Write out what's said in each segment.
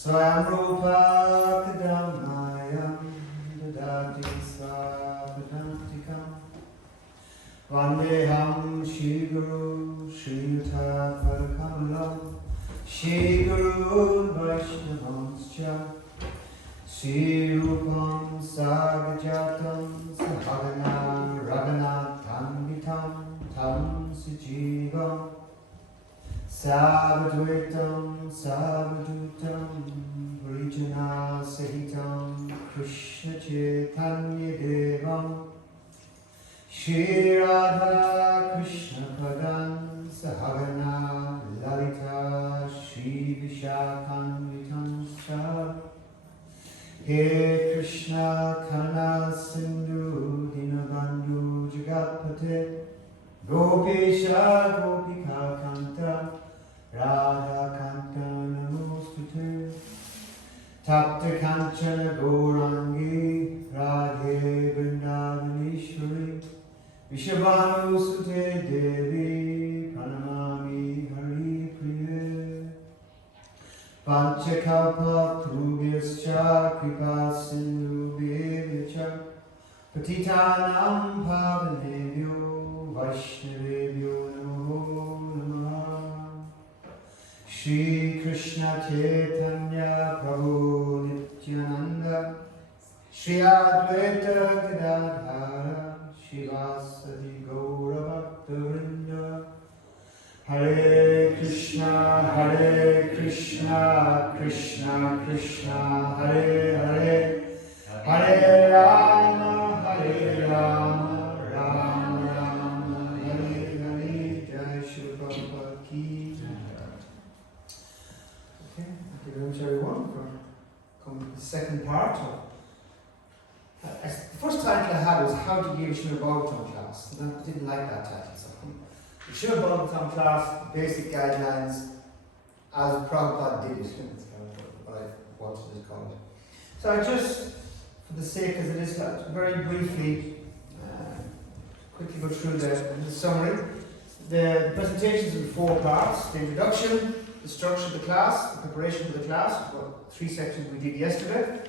Swayam Rupa Kadamayam Dadati Svapadantikam Vandeham Shri Guru Shri Yuta Parkamalam Shri Guru Vaishnavanscha Shri Rupam Sagajatam Sahagana Raghunathanvitam Tam Sujivam Savadvaitam Savadutam Vrijana Sahitam Krishna Chaitanya Devam Shri Radha Krishna Padan Sahagana Lalita Shri Vishakhanvitam Sa He Krishna Karna Sindhu Dinabandhu Jagatpate Gopesha Gopika Kanta Radha Kanta Namostute Tapta Kanchana Gaurangi Radhe Vrindavaneshwari Vishavanusute Devi Pranamami Hari Priya Panchakalpa Trubhyascha Kripa Sindhu Bhevyacha Patitanam Pavanebhyo Vaishnavebhyo Namo Namaha Shri Krishna Chaitanya Prabhu Nityananda Shri Advaita Gadadhara Shivasati Gaura Bhakta-vrinda Hare Krishna Krishna Krishna Hare Hare Hare Rama Rama Hare Hare Jai Srila Prabhupada ki. Okay, thank you very much everyone for coming to the second part of the first title I had was How to Give Srimad Bhagavatam Class. I didn't like that title, so the Srimad Bhagavatam Class, basic guidelines as Prabhupada did it. That's what I wanted to call it. So I just, for the sake as it is, very briefly, quickly go through the summary. The presentations in 4 parts: the introduction, the structure of the class, the preparation for the class, about 3 sections we did yesterday,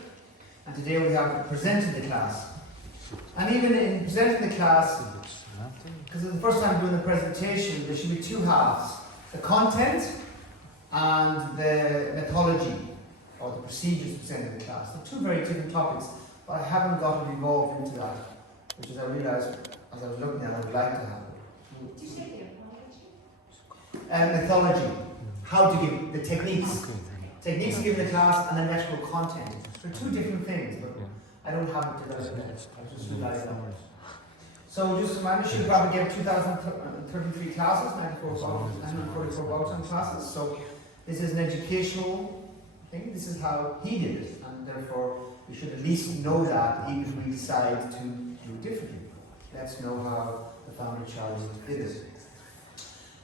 and today we have presented the class. And even in presenting the class, because it's the first time doing the presentation, there should be 2 halves: the content and the methodology, or the procedures presented in the class. They're 2 very different topics, but I haven't got involved into that, which is I realised as I was looking at it, I would like to have it. Did you say the Methodology, how to give the techniques. Techniques to give the class and then the actual content. They're 2 different things, but I don't have it developed yet. I just realised that. So just a reminder, should probably get 2,033 classes, 944 Bhagavatam classes. So this is an educational thing. This is how he did it, and therefore we should at least know that, even if we decide to do differently. Let's know how the founder Charles did it.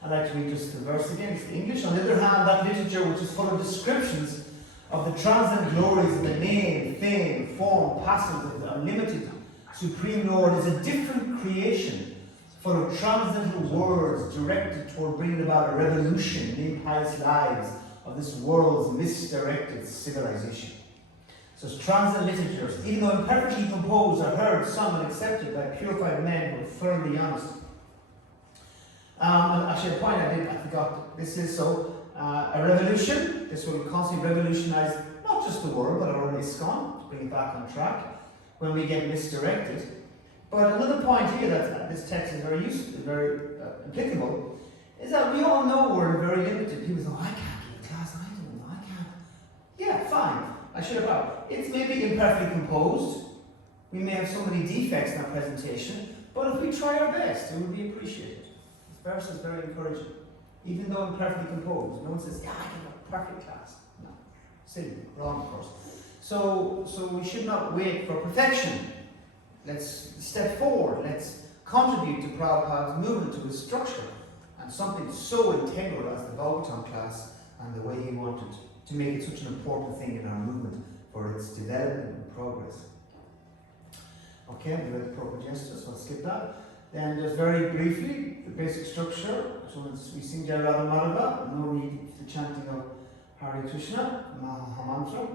I'd like to read just the verse again. It's English. On the other hand, that literature which is full of descriptions of the transient glories of the name, fame, form, passive of the unlimited Supreme Lord is a different creation, full of transcendental words directed toward bringing about a revolution in impious lives of this world's misdirected civilization. So transient literatures, even though imperfectly composed, are heard, sung, and accepted by purified men who are thoroughly honest. And actually, a point I forgot. This is a revolution. This will constantly revolutionize not just the world, but our own ISKCON, to bring it back on track when we get misdirected. But another point here that this text is very useful, very applicable, is that we all know we're very limited. People say, "Oh, I can't give a class. I don't know. I can't." Yeah, fine. I should have. It's maybe imperfectly composed. We may have so many defects in our presentation, but if we try our best, it would be appreciated. This verse is very encouraging. Even though imperfectly composed, no one says, "Yeah, I can have a perfect class." No. Silly. Wrong, of course. So we should not wait for perfection. Let's step forward. Let's contribute to Prabhupada's movement, to his structure, and something so integral as the Bhagavatam class and the way he wanted to make it such an important thing in our movement for its development and progress. Okay, we read the proper gesture, so I'll skip that. Then just very briefly, the basic structure. So we sing Jai Radha Madhava, no need for the chanting of Hare Krishna, Maha Mantra,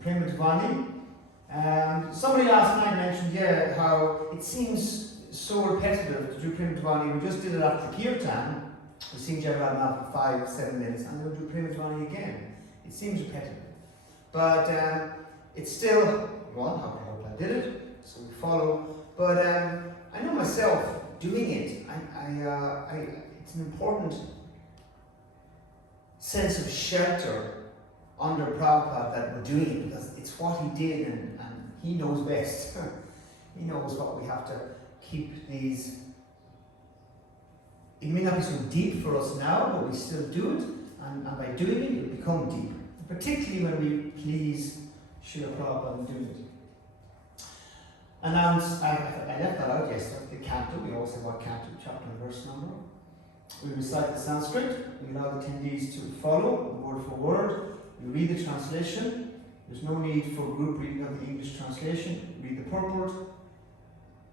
Prema. And somebody last night mentioned, how it seems so repetitive to do Prema. We just did it after Kirtan. We sing Jai Radhadesh for 5-7 minutes, and then we'll do Prema again. It seems repetitive. But it's still, how I did it, so we follow. But I know myself doing it, it's an important sense of shelter under Prabhupada that we're doing it, because it's what he did, and he knows best. He knows what we have to keep these. It may not be so deep for us now, but we still do it, and by doing it, it will become deep. Particularly when we please Srila Prabhupada in doing it. Announce, I left that out yesterday, the canto. We always say what canto, chapter and verse number. We recite the Sanskrit. We allow the attendees to follow word for word. We read the translation. There's no need for group reading of the English translation. Read the purport.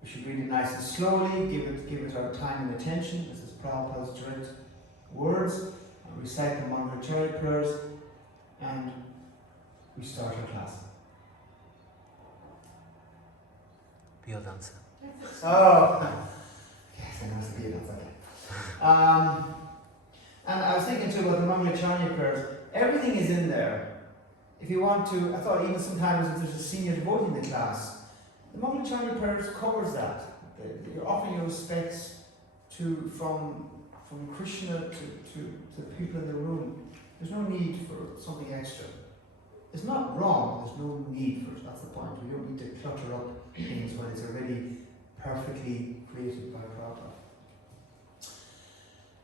We should read it nice and slowly. Give it our time and attention. This is Prabhupada's direct words. And recite the Mangalacharya prayers. And we start our class. Beer dancer. Oh, yes, I know it's a beer dancer. And I was thinking too about the Mangalacharya prayers. Everything is in there. If you want to, I thought even sometimes if there's a senior devotee in the class, the Mangalacharya prayers covers that. You're offering your respects from Krishna to the people in the room. There's no need for something extra. It's not wrong, there's no need for it. That's the point. We don't need to clutter up things when it's already perfectly created by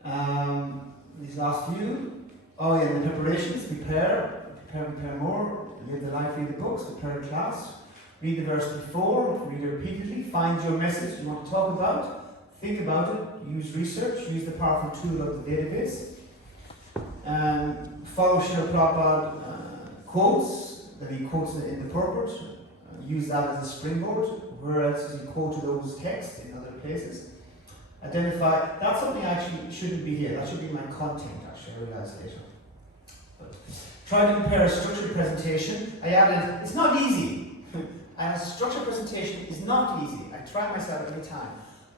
Prabhupada. These last few. The preparations. Prepare more. Live the life, read the books, prepare a class. Read the verse before, read it repeatedly. Find your message you want to talk about. Think about it. Use research. Use the powerful tool of the database. Follow Srila Prabhupada quotes that he quotes in the purport. Use that as a springboard. Where else does he quote those texts in other places? Identify. That's something actually shouldn't be here. That should be my content. Actually, I realize later. But try to prepare a structured presentation. I added. It's not easy. A structured presentation is not easy. I try myself every time.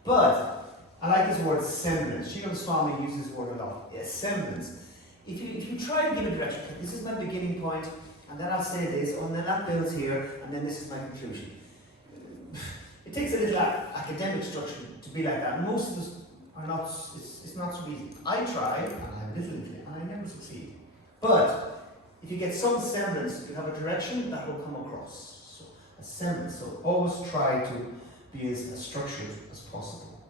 But I like this word semblance. Srila Swami uses this word a lot. Semblance. If you try to give a direction, this is my beginning point, and then I'll say this, and then that builds here, and then this is my conclusion. It takes a little academic structure to be like that. Most of us are not, it's not so easy. I try, and I have little, and I never succeed. But if you get some semblance, you have a direction that will come across. So a semblance. So always try to be as structured as possible.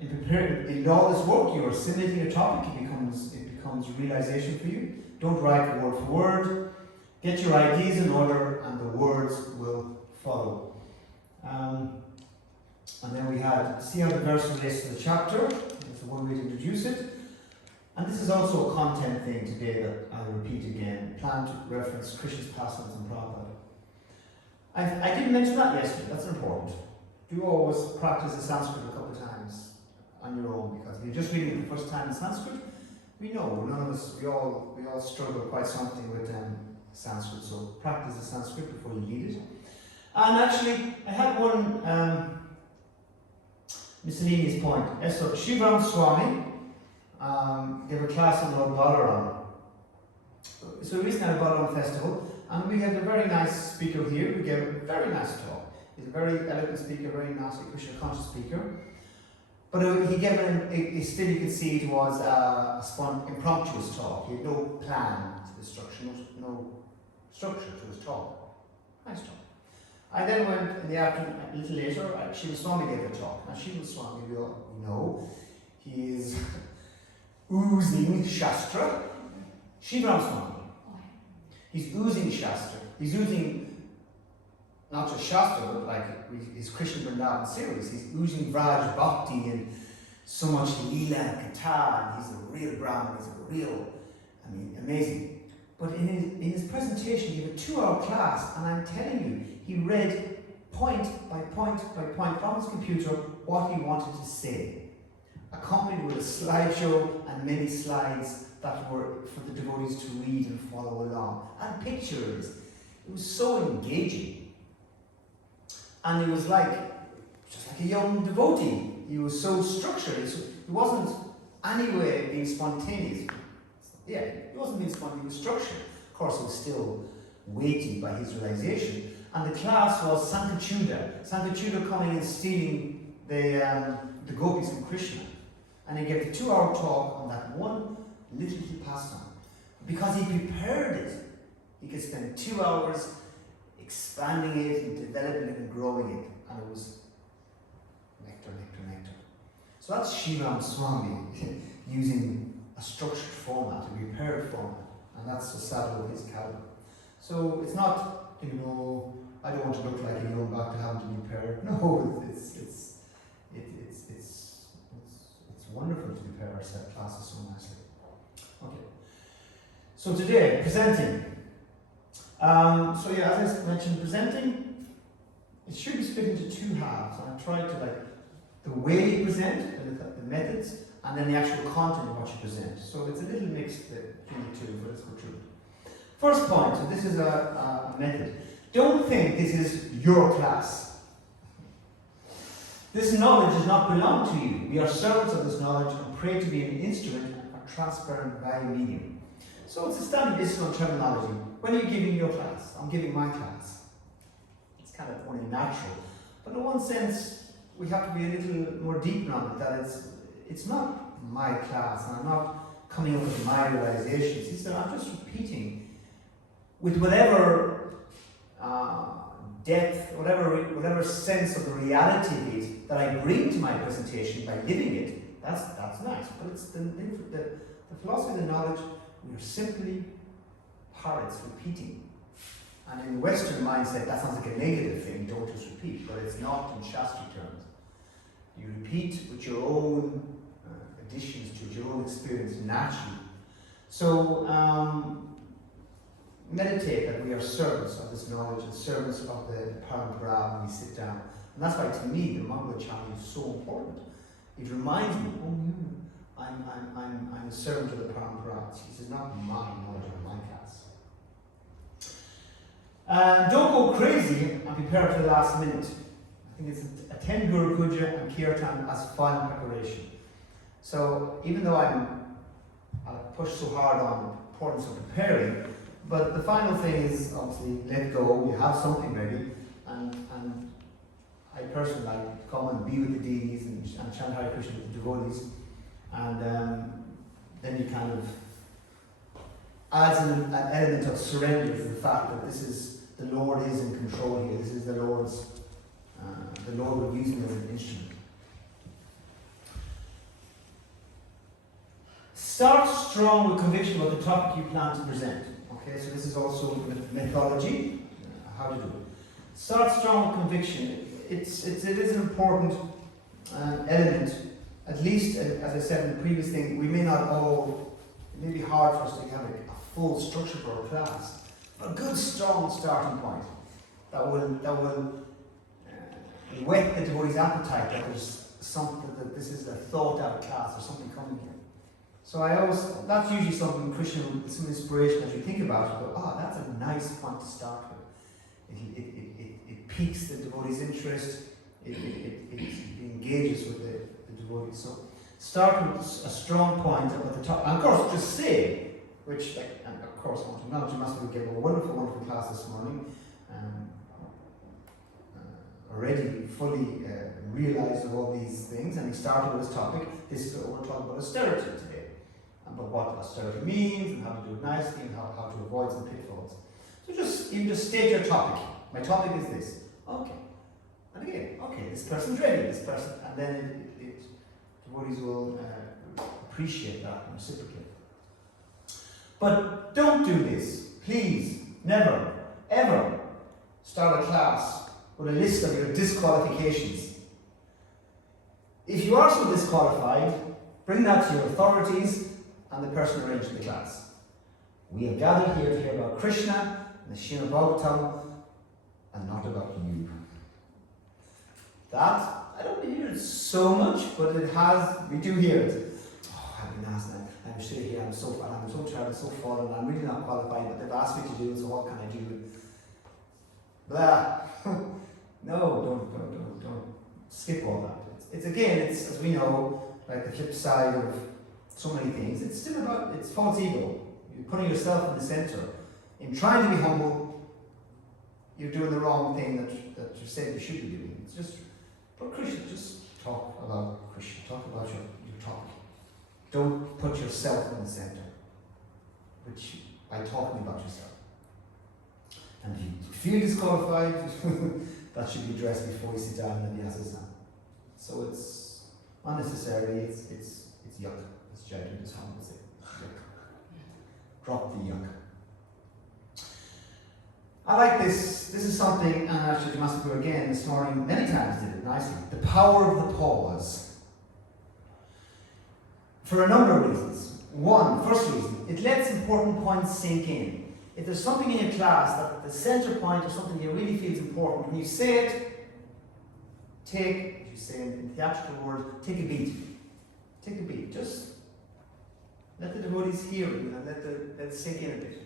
In all this work, you are assimilating a topic. It becomes realization for you. Don't write word for word. Get your ideas in order, and the words will follow. And then we had see how the verse relates to the chapter. It's one way to introduce it. And this is also a content thing today that I'll repeat again. Plan to reference Krishna's pastimes and Prabhupada. I didn't mention that yesterday. That's important. Do always practice the Sanskrit a couple of times on your own, because if you're just reading it the first time in Sanskrit, we know none of us, we all struggle quite something with Sanskrit. So practice the Sanskrit before you read it. And actually, I had one miscellaneous point. So Shivam Swami gave a class on Lord Balaram. So we recently had a Balaram festival, and we had a very nice speaker here who gave a very nice talk. He's a very eloquent speaker, very nasty Krishna conscious speaker. But he gave still you could see it was a impromptu talk. He had no plan to the structure, no structure to his talk. Nice talk. I then went in the afternoon, a little later, Srila Swami gave a talk. Now Srila Swami, we all know, he is oozing Shastra. Shivam Swami. He's oozing Shastra. He's oozing not just Shastra, but like his Krishna Vrindavan series. He's oozing Vraj Bhakti and so much Leela and Katha, and he's a real Brahmin, he's amazing. But in his presentation, he gave a 2-hour class, and I'm telling you, he read point by point by point from his computer what he wanted to say. accompanied with a slideshow and many slides that were for the devotees to read and follow along, and pictures. It was so engaging. And it was just like a young devotee. He was so structured. He wasn't anyway being spontaneous. Yeah, he wasn't being spontaneous, he was structured. Of course, he was still weighty by his realization. And the class was Sankachuda. Sankachuda coming and stealing the gopis from Krishna. And he gave a 2-hour talk on that one little pastime. Because he prepared it, he could spend 2 hours expanding it and developing it and growing it. And it was nectar, nectar, nectar. So that's Sriram Swami using a structured format, a prepared format. And that's the saddle of his caliber. So it's not, I don't want to look like a young bhakta having to be prepared. No, it's wonderful to prepare our set classes so nicely. Okay. So today, presenting. As I mentioned, presenting, it should be split into 2 halves. And I tried to the way you present, the methods, and then the actual content of what you present. So it's a little mixed between the two, but let's go through it. First point, so this is a method. Don't think this is your class. This knowledge does not belong to you. We are servants of this knowledge and pray to be an instrument, a transparent value medium. So it's a standard Islam terminology. When are you giving your class? I'm giving my class. It's kind of only natural. But in one sense, we have to be a little more deep on it, that it's not my class, and I'm not coming up with my realizations. He said, I'm just repeating with whatever depth, whatever sense of the reality of it that I bring to my presentation by living it. That's nice. But it's the philosophy of the knowledge, we are simply parrots repeating. And in the Western mindset, that sounds like a negative thing, don't just repeat, but it's not in Shastri terms. You repeat with your own additions to it, your own experience naturally. So, meditate that we are servants of this knowledge and servants of the parampara when we sit down. And that's why, to me, the Mangala chant is so important. It reminds me, I'm a servant of the parampara. This is not my knowledge or my class. Don't go crazy and prepare for the last minute. I think it's attend Guru Puja and Kirtan as fun preparation. So even though I push so hard on the importance of preparing, but the final thing is obviously let go, you have something ready, and I personally like to come and be with the deities and chant Hare Krishna with the devotees, and then you kind of adds an element of surrender to the fact that the Lord is in control here, this is the Lord will use me as an instrument. Start strong with conviction about the topic you plan to present. Okay, so this is also methodology, how to do it. Start strong with conviction. It is an important element. At least, as I said in the previous thing, it may be hard for us to have a full structure for our class. A good, strong starting point that will whet the devotee's appetite that there's something, that this is a thought out class or something coming here. So that's usually something Krishna, some inspiration as you think about it, but that's a nice point to start with. It piques the devotee's interest, it engages with the devotee. So start with a strong point at the top, and of course just say, and of course I want to acknowledge you must have given a wonderful, wonderful class this morning, already fully realized of all these things, and he started with this topic. This is what we're talking about austerity today. About what austerity means, and how to do it nicely, and how to avoid some pitfalls. So you just state your topic. My topic is this. Okay. And again, okay, this person's ready, this person, and then devotees will appreciate that and reciprocate. But don't do this. Please, never, ever start a class with a list of your disqualifications. If you are so disqualified, bring that to your authorities and the person arranging the class. We have gathered here to hear about Krishna and the Srimad Bhagavatam and not about you. That, I don't hear it so much, but we do hear it. Oh, I've been asked, I'm sure here, I'm so tired, I'm so fallen, I'm really not qualified, but they've asked me to do it, so what can I do? Blah. No, don't skip all that. It's again, it's, as we know, like the flip side of so many things, it's still about, it's false ego. You're putting yourself in the center. In trying to be humble, you're doing the wrong thing that you said you should be doing. It's just, but Krishna, just talk about Krishna, talk about your talk. Don't put yourself in the center, which by talking about yourself. And if you feel disqualified, that should be addressed before you sit down in the asana. So it's unnecessary, it's yuck, as Jayadri is humble say. Yuck. Drop the yuck. I like this. This is something, and actually Master Guru again this morning many times did it nicely. The power of the pause. For a number of reasons. First reason, it lets important points sink in. If there's something in your class that the center point or something you really feel is important, when you say it, take, as you say in theatrical words, take a beat. Take a beat. Just let the devotees hear you and let it sink in a bit.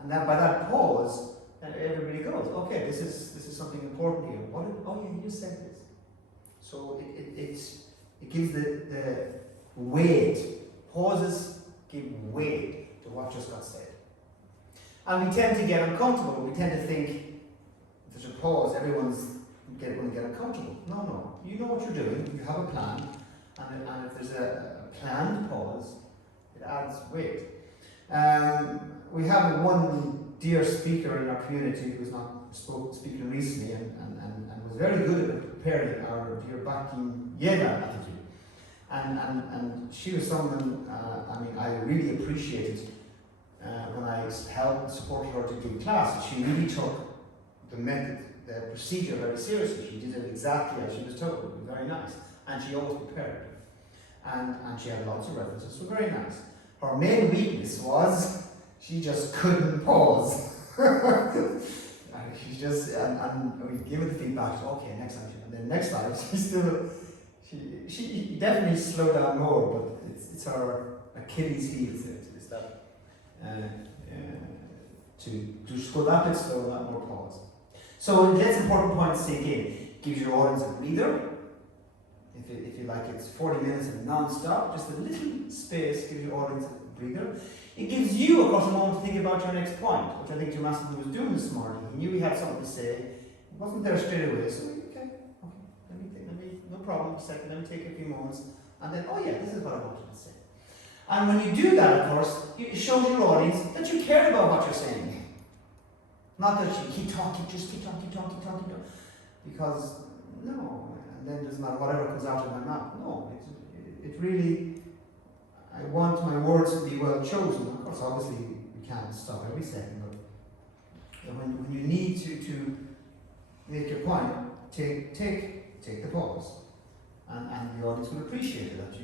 And then by that pause, everybody goes, okay, this is something important here. Oh yeah, you said this. So it gives the weight. Pauses give weight to what just got said. And we tend to get uncomfortable. We tend to think, if there's a pause, everyone's going to get uncomfortable. No. You know what you're doing. You have a plan. And if there's a planned pause, it adds weight. We have one dear speaker in our community who's not speaking recently and was very good at preparing our dear Bhakti Yena attitude. And she was someone, I really appreciated when I helped and supported her to give class. She really took the method, the procedure very seriously. She did it exactly as she was told. It was very nice. And she always prepared. And she had lots of references, so very nice. Her main weakness was she just couldn't pause. and we gave her the feedback, okay, next time. And then next time, she definitely slowed down more, but it's her Achilles heel, is that to scroll that bit slow, that more pause. So it lets important points sink in. It gives your audience a breather. If you like, it's 40 minutes of non-stop, just a little space gives your audience a breather. It gives you, of course, a moment to think about your next point, which I think your master was doing this morning. He knew he had something to say. It wasn't there straight away, so okay, let me, no problem, a second, let me take a few moments, and then, oh yeah, this is what I wanted to say. And when you do that, of course, it shows your audience that you care about what you're saying. Not that you keep talking, because, no, and then it doesn't matter whatever comes out of my mouth. No, it really, I want my words to be well chosen. Of course, obviously, we can't stop every second, but when you need to make your point, take the pause, and the audience will appreciate it, that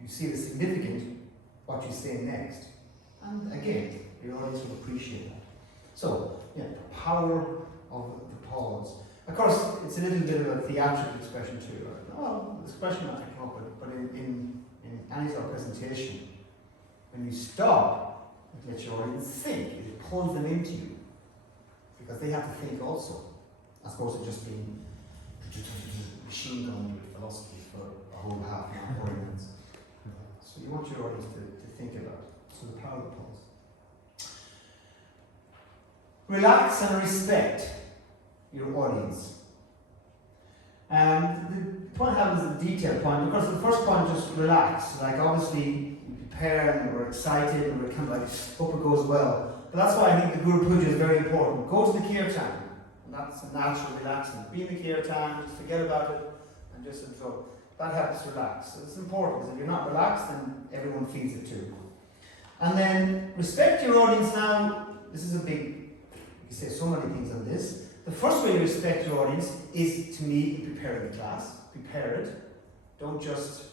you see the significant what you say next, and again, your audience will appreciate that. So, yeah, the power of the pause. Of course, it's a little bit of a theatrical expression too. Well, this question might come up, but in any sort of presentation, when you stop, it lets your audience think. It pulls them into you, because they have to think also, as opposed to just being machine gun with philosophy for a whole half an hour, 40 minutes. So you want your audience to think about it. So the power of the pause. Relax and respect your audience. The point happens the detailed point, because the first point just relax. Like obviously we prepare and we're excited and we're kind of like, hope it goes well. But that's why I think the Guru Puja is very important. Go to the kirtan, and that's a natural relaxing. Be in the kirtan, just forget about it, and just absorb. That helps relax. So it's important, because if you're not relaxed, then everyone feels it too. And then respect your audience now. This is a big, you say so many things on this. The first way to respect your audience is, to me, in preparing the class. Prepare it. Don't just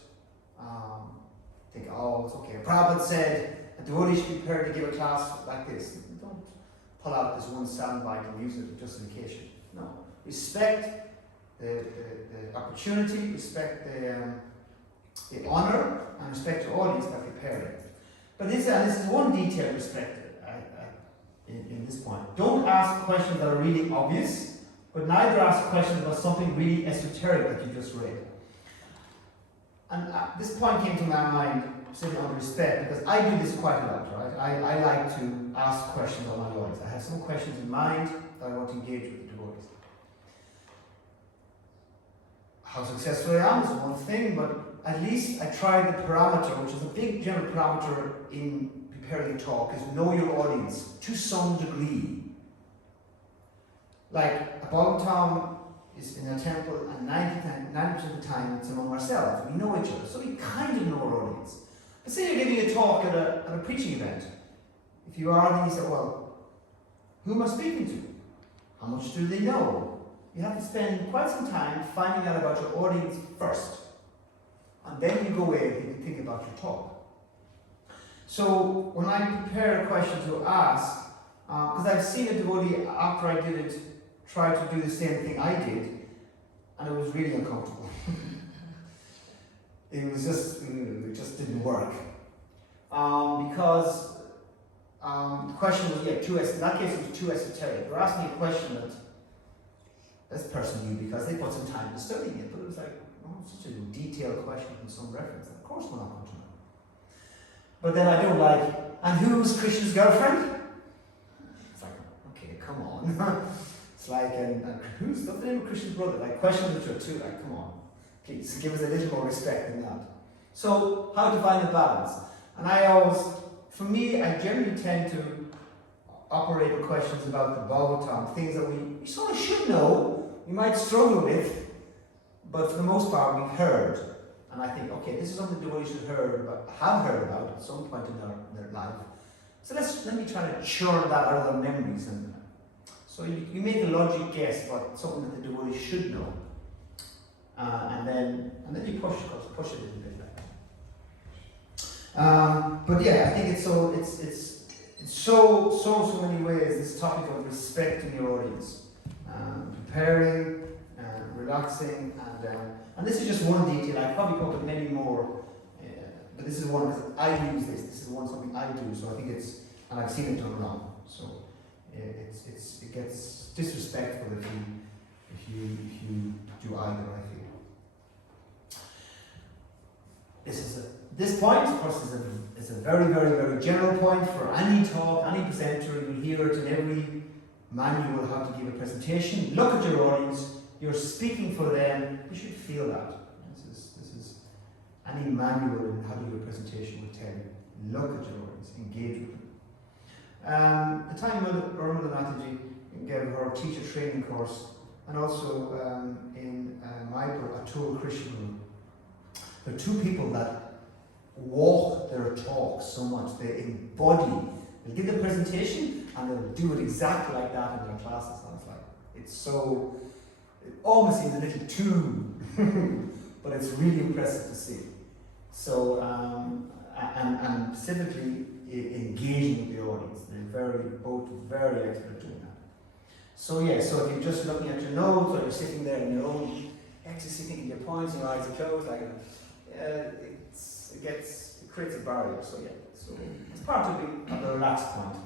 think, oh, it's okay. Prabhupada said a devotee should be prepared to give a class like this. Don't pull out this one soundbite and use it for justification. No. Respect the opportunity, respect the honor, and respect your audience by preparing. But this is one detail respected in this point. Don't ask questions that are really obvious, but neither ask questions about something really esoteric that you just read. And this point came to my mind, sitting on respect, because I do this quite a lot, right? I like to ask questions of my audience. I have some questions in mind that I want to engage with the devotees. How successful I am is one thing, but at least I try the parameter, which is a big general parameter in preparing a talk, is know your audience to some degree. Like a Bhagavatam is in a temple, and 90% of the time it's among ourselves. We know each other, so we kind of know our audience. But say you're giving a talk at a preaching event. If you are, then you say, well, who am I speaking to? How much do they know? You have to spend quite some time finding out about your audience first. And then you go away and think about your talk. So when I prepare a question to ask, because I've seen a devotee after I did it try to do the same thing I did, and it was really uncomfortable. It just didn't work. Because the question was, in that case it was too esoteric. They're asking a question that this person knew because they put some time to studying it, but it was like, such a detailed question from some reference. Of course we're not going to know. But then I don't like, and who's Krishna's girlfriend? It's like, okay, come on. It's like, and who's the name of Krishna's brother? Like, questions which are too, like, come on. Please, give us a little more respect than that. So, how to find a balance? And for me, I generally tend to operate with questions about the Bhagavatam, things that we sort of should know, we might struggle with, but for the most part we've heard. And I think, okay, this is something devotees have heard about at some point in their life. So let me try to churn that out of their memories. And so you make a logic guess about something that the devotees should know. And then you push it a little bit like that. But yeah, I think it's so many ways, this topic of respecting your audience, preparing, relaxing, and this is just one detail. I probably covered many more, but this is one because I use this. This is something I do, so I think and I've seen it done wrong. So it gets disrespectful if you do either, I feel. This point, of course, is a very, very, very general point for any talk, any presenter. You'll hear it in every manual how to give a presentation. Look at your audience. You're speaking for them. You should feel that. This is any manual in how to give a presentation will tell you. Look at your audience. Engage with them. The time Urmila Mataji gave her teacher training course, and also in Mayapur, Atul Krishna Guru. There are two people that walk their talks so much. They embody. They'll give the presentation and they'll do it exactly like that in their classes. And it's like, it almost seems a little too, but it's really impressive to see. So, and specifically engaging with the audience. They're both very expert doing that. So yeah, so if you're just looking at your notes or you're sitting there in your own ecstasy thinking your points and your eyes are closed, like it creates a barrier. So yeah, so it's part of the relaxed point.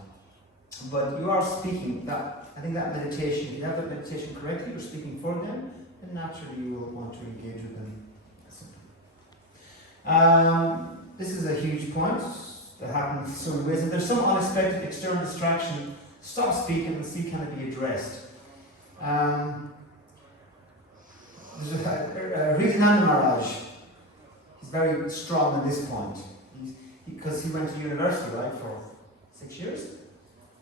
But you are speaking that. I think that meditation, if you have that meditation correctly, you're speaking for them, then naturally you will want to engage with them. This is a huge point that happens in so many ways. If there's some unexpected external distraction, stop speaking and see can it be addressed. Radhananda Maharaj, he's very strong on this point. Because he went to university, right, for 6 years.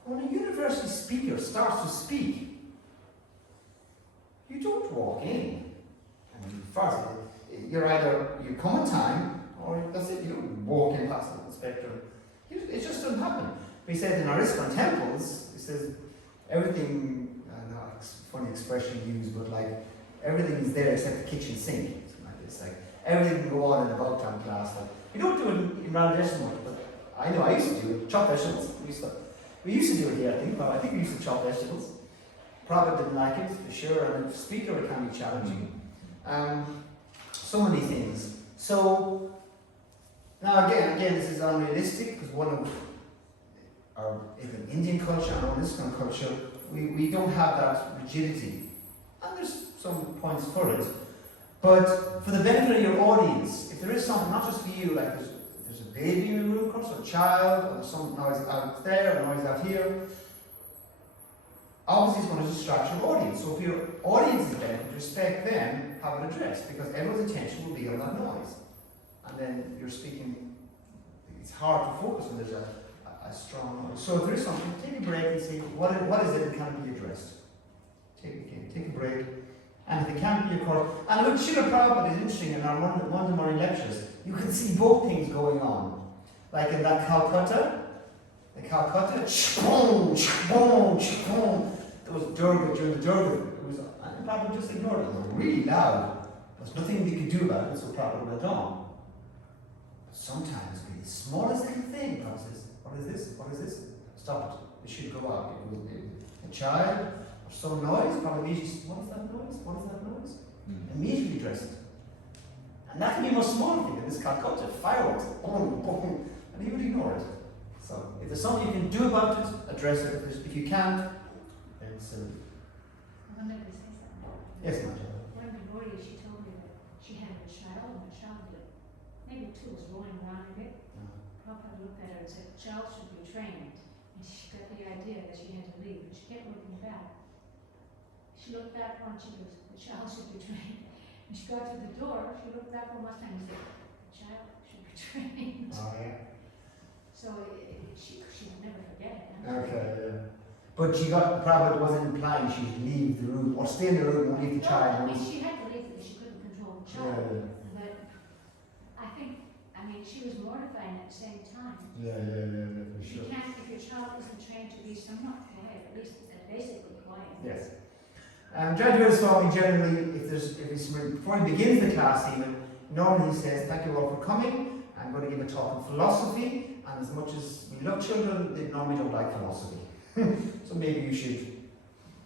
When a university speaker starts to speak, you don't walk in. I mean, first, you come on time, or that's it, you don't walk in past the spectrum. It just doesn't happen. But he said in our ISKCON temples, he says everything, it's a funny expression used, but like everything is there except the kitchen sink. It's like everything can go on in a Bhagavatam class. Like, we don't do it in Radhadesh much, but I know I used to do it. Chop vegetables. We used to do it here, I think. But I think we used to chop vegetables. Prabhupada didn't like it, sure, and a speaker it can be challenging. So many things. So, now again, this is unrealistic, because one of our even Indian culture and our Muslim culture, we don't have that rigidity. And there's some points for it. But for the benefit of your audience, if there is something, not just for you, like there's a baby in the room, of course, or a child, or there's some noise out there, or noise out here, obviously it's going to distract your audience. So if your audience is benefit, respect them, have it addressed, because everyone's attention will be on that noise. And then you're speaking, it's hard to focus when there's a strong noise. So if there is something, take a break and see what is it that can be addressed. Take a break. And if it can't be, of course, and look, Srila Prabhupada is interesting in our Monday morning lectures. You can see both things going on. Like in that Calcutta, boom, boom, boom. There was Durga during the Durga. And Prabhupada just ignored it. It was really loud. There was nothing we could do about it, so Prabhupada went on. But sometimes the smallest little thing, Prabhupada says, what is this? What is this? Stop it. It should go out. It was a child. Some noise, probably immediately, what is that noise? What is that noise? Immediately address it. And that can be a much smaller thing. In this Calcutta, fireworks, boom, boom, and he would ignore it. So, if there's something you can do about it, address it. If you can't, then it's silly. I wanted to say something. Yes, ma'am. One devotee, she told me that she had a child, and the child, maybe two, was rolling around a bit. Prabhupada looked at her and said, "Child should be trained." And she got the idea that she had to leave, but she kept looking back. She looked back once, she goes, "The child should be trained." And she got to the door, she looked back one more time and said, "The child should be trained." Oh, yeah. So she would never forget it. Okay, yeah. But Prabhupada wasn't implying she should leave the room, or stay in the room and leave the child. I mean, she had to leave because she couldn't control the child. Yeah. But I mean, she was mortifying at the same time. Yeah, for You can't, if your child isn't trained to be somewhat quiet, at least basically quiet. Yes. Try to do this for me generally, before he begins the class even, normally he says, "Thank you all for coming. I'm going to give a talk on philosophy," and as much as we love children, they normally don't like philosophy. So maybe you should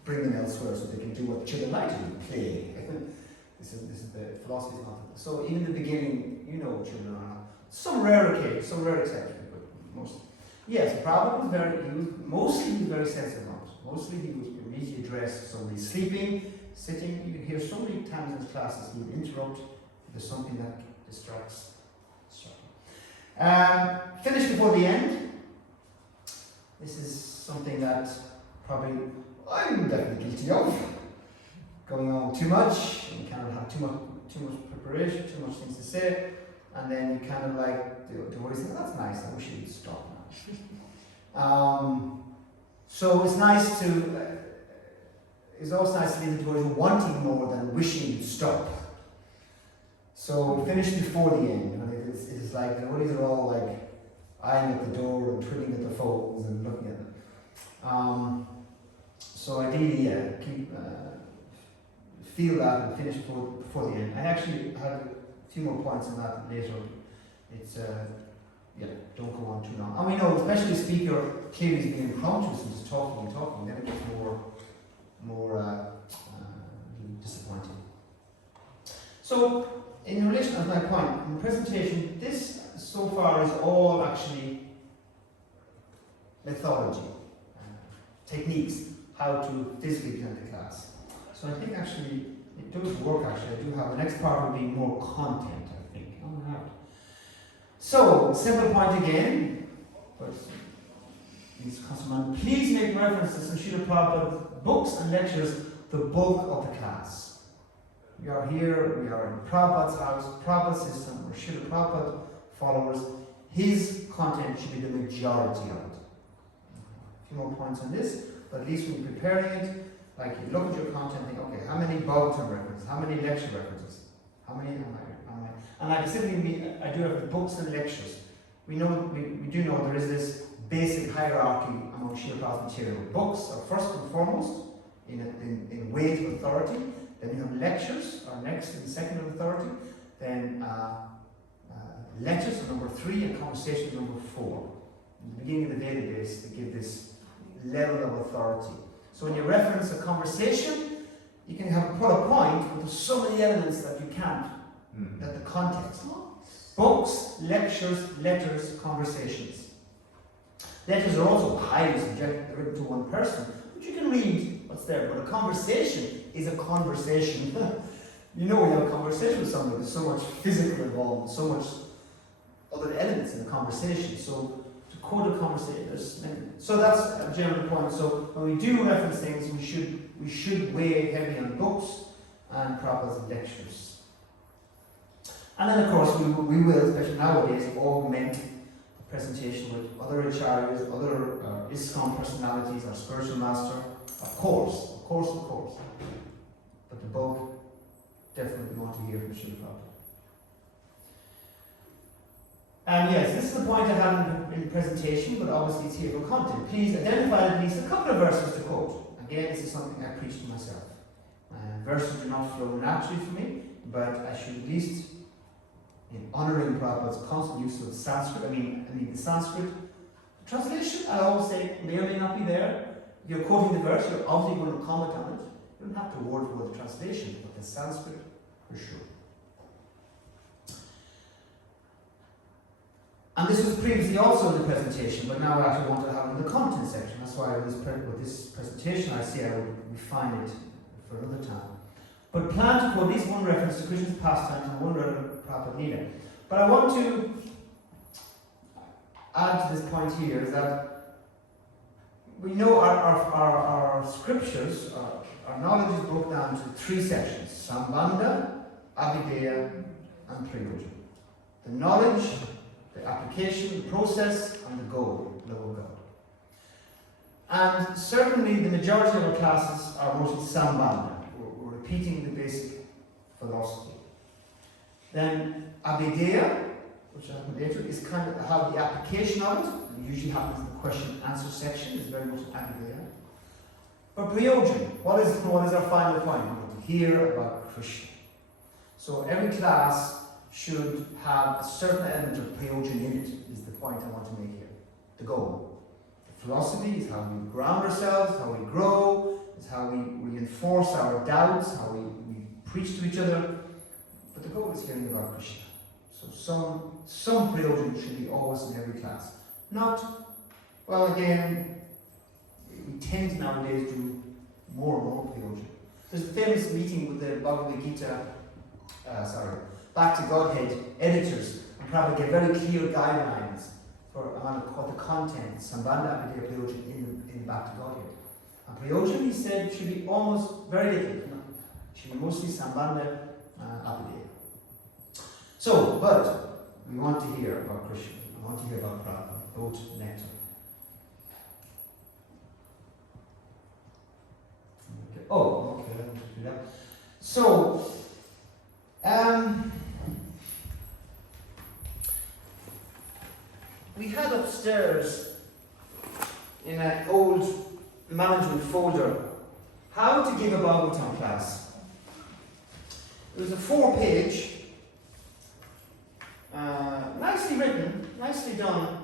bring them elsewhere so they can do what children like to do, play. This is the philosophy is not. So even in the beginning, you know children are not. Some rare occasions, some rare exceptions, but most. Yes, Prabhupada was mostly very sensitive. Mostly he was immediately addressed somebody sleeping, sitting. You can hear so many times in his classes he would interrupt if there's something that distracts. Finish before the end. This is something that probably I'm definitely guilty of. Going on too much, you kind of have too much preparation, too much things to say, and then you kind of like the words say, "That's nice, I wish you'd stop now." So it's nice to, it's also nice to leave the devotees wanting more than wishing you'd stop. So finish before the end. It's like the devotees are all like eyeing at the door and twiddling at their phones and looking at them. So ideally, feel that and finish before the end. I actually had a few more points on that later. It's don't go on too long. And we know, especially a speaker clearly is being impromptu, and just talking, then it gets more disappointing. So, in relation to my point, in the presentation, this so far is all actually methodology, techniques, how to physically present the class. So I think actually it does work. Actually, I do have the next part will be more content. I think. So simple point again, but please make references to Srila Prabhupada's books and lectures the bulk of the class. We are here, we are in Prabhupada's house, Prabhupada's system, we're Srila Prabhupada followers. His content should be the majority of it. A few more points on this, but at least when you're preparing it, like you look at your content and think, okay, how many Bhagavatam references, how many lecture references, how many am I? And like simply, I do have the books and lectures. We do know there is this basic hierarchy among Srila Prabhupada's material. Books are first and foremost in weight of authority. Then you have lectures are next in second of authority. Then lectures are number 3 and conversations are number 4. In the beginning of the database, they give this level of authority. So when you reference a conversation, you can put a point, but there's so many elements that you can't, that the context. Books, lectures, letters, conversations. Letters are also highly subjective, they're written to one person, but you can read what's there. But a conversation is a conversation. You know, when you have a conversation with somebody, there's so much physical involved, so much other elements in the conversation. So to quote a conversation, so that's a general point. So when we do reference things, we should weigh heavy on books and Prabhupada's lectures. And then, of course, we will, especially nowadays, augment the presentation with other acharyas, other ISKCON personalities, our spiritual master. Of course. But the bulk, definitely want to hear from Srila Prabhupada. And yes, this is the point I had in the presentation, but obviously it's here for content. Please identify at least a couple of verses to quote. Again, this is something I preach to myself. Verses do not flow naturally for me, but I should at least, in honouring Prabhupada's constant use of Sanskrit, I mean the Sanskrit translation, I always say, may or may not be there. If you're quoting the verse, you're obviously going to comment on it. You don't have to word for word the translation, but the Sanskrit, for sure. And this was previously also in the presentation, but now I actually want to have it in the content section. That's why with this presentation I say I would refine it for another time. But plan to quote at least one reference to Krishna's pastimes and one reference to Prabhupada Leela. But I want to add to this point here is that we know our scriptures, our knowledge is broken down into three sections: Sambandha, Abhideya, and Prayojan. The knowledge, the application, the process, and the goal, love of God. And certainly the majority of our classes are mostly Sambandha. We're repeating the basic philosophy. Then Abhideya, which I'll come later, is kind of how the application of it, and usually happens in the question-answer section, is very much Abhideya. But Prayojan, what is our final point? We want to hear about Krishna. So every class should have a certain element of Prayojan in it, is the point I want to make here. The goal. The philosophy is how we ground ourselves, how we grow, is how we reinforce our doubts, how we preach to each other. But the goal is hearing about Krishna. So some Prayojan should be always in every class. Not, well, again, we tend nowadays to do more and more Prayojan. There's a famous meeting with the Bhagavad Gita, Back to Godhead editors, and probably get very clear guidelines for the content, Sambandha, Abhideya, Prayojan in Back to Godhead. And Prayojan, he said, should be almost very little. Should be mostly Sambandha, Abhideya. So, but we want to hear about Krishna. We want to hear about Prabhupada, both nectar. Okay. Oh, okay, let me do that. So, we had upstairs in an old management folder how to give a Bhagavatam class. It was a 4-page, nicely written, nicely done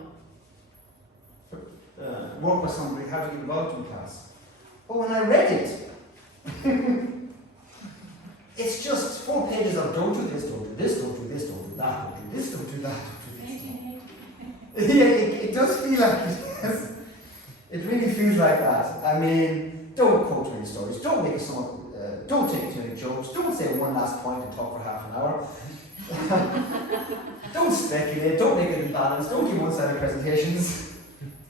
work by somebody how to give a Bhagavatam class. But when I read it, it's just 4 pages of don't do this, don't do this, don't do this, don't do that, don't do this, don't do that, don't do this. Yeah, it does feel like it. It really feels like that. I mean, don't quote any stories, don't make a song, don't take too many jokes, don't say one last point and talk for half an hour. Don't speculate, don't make any balance, don't give one-sided presentations,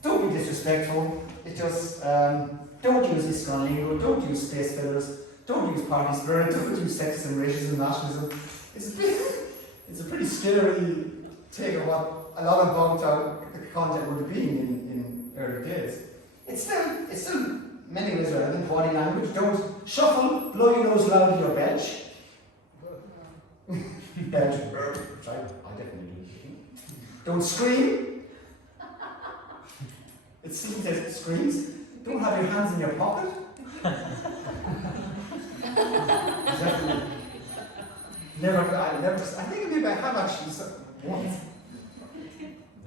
don't be disrespectful. It just, don't use ISKCON lingo, don't use space fillers, don't use party spirit, don't use sexism, racism, nationalism. It's a pretty scary take of what a lot of Bhagavatam content would have been in earlier days. It's still many ways relevant, body language. Don't shuffle, blow your nose loudly or belch. Belch, which I definitely do. Don't scream. It seems as screams. Don't have your hands in your pocket. I think maybe I have actually once.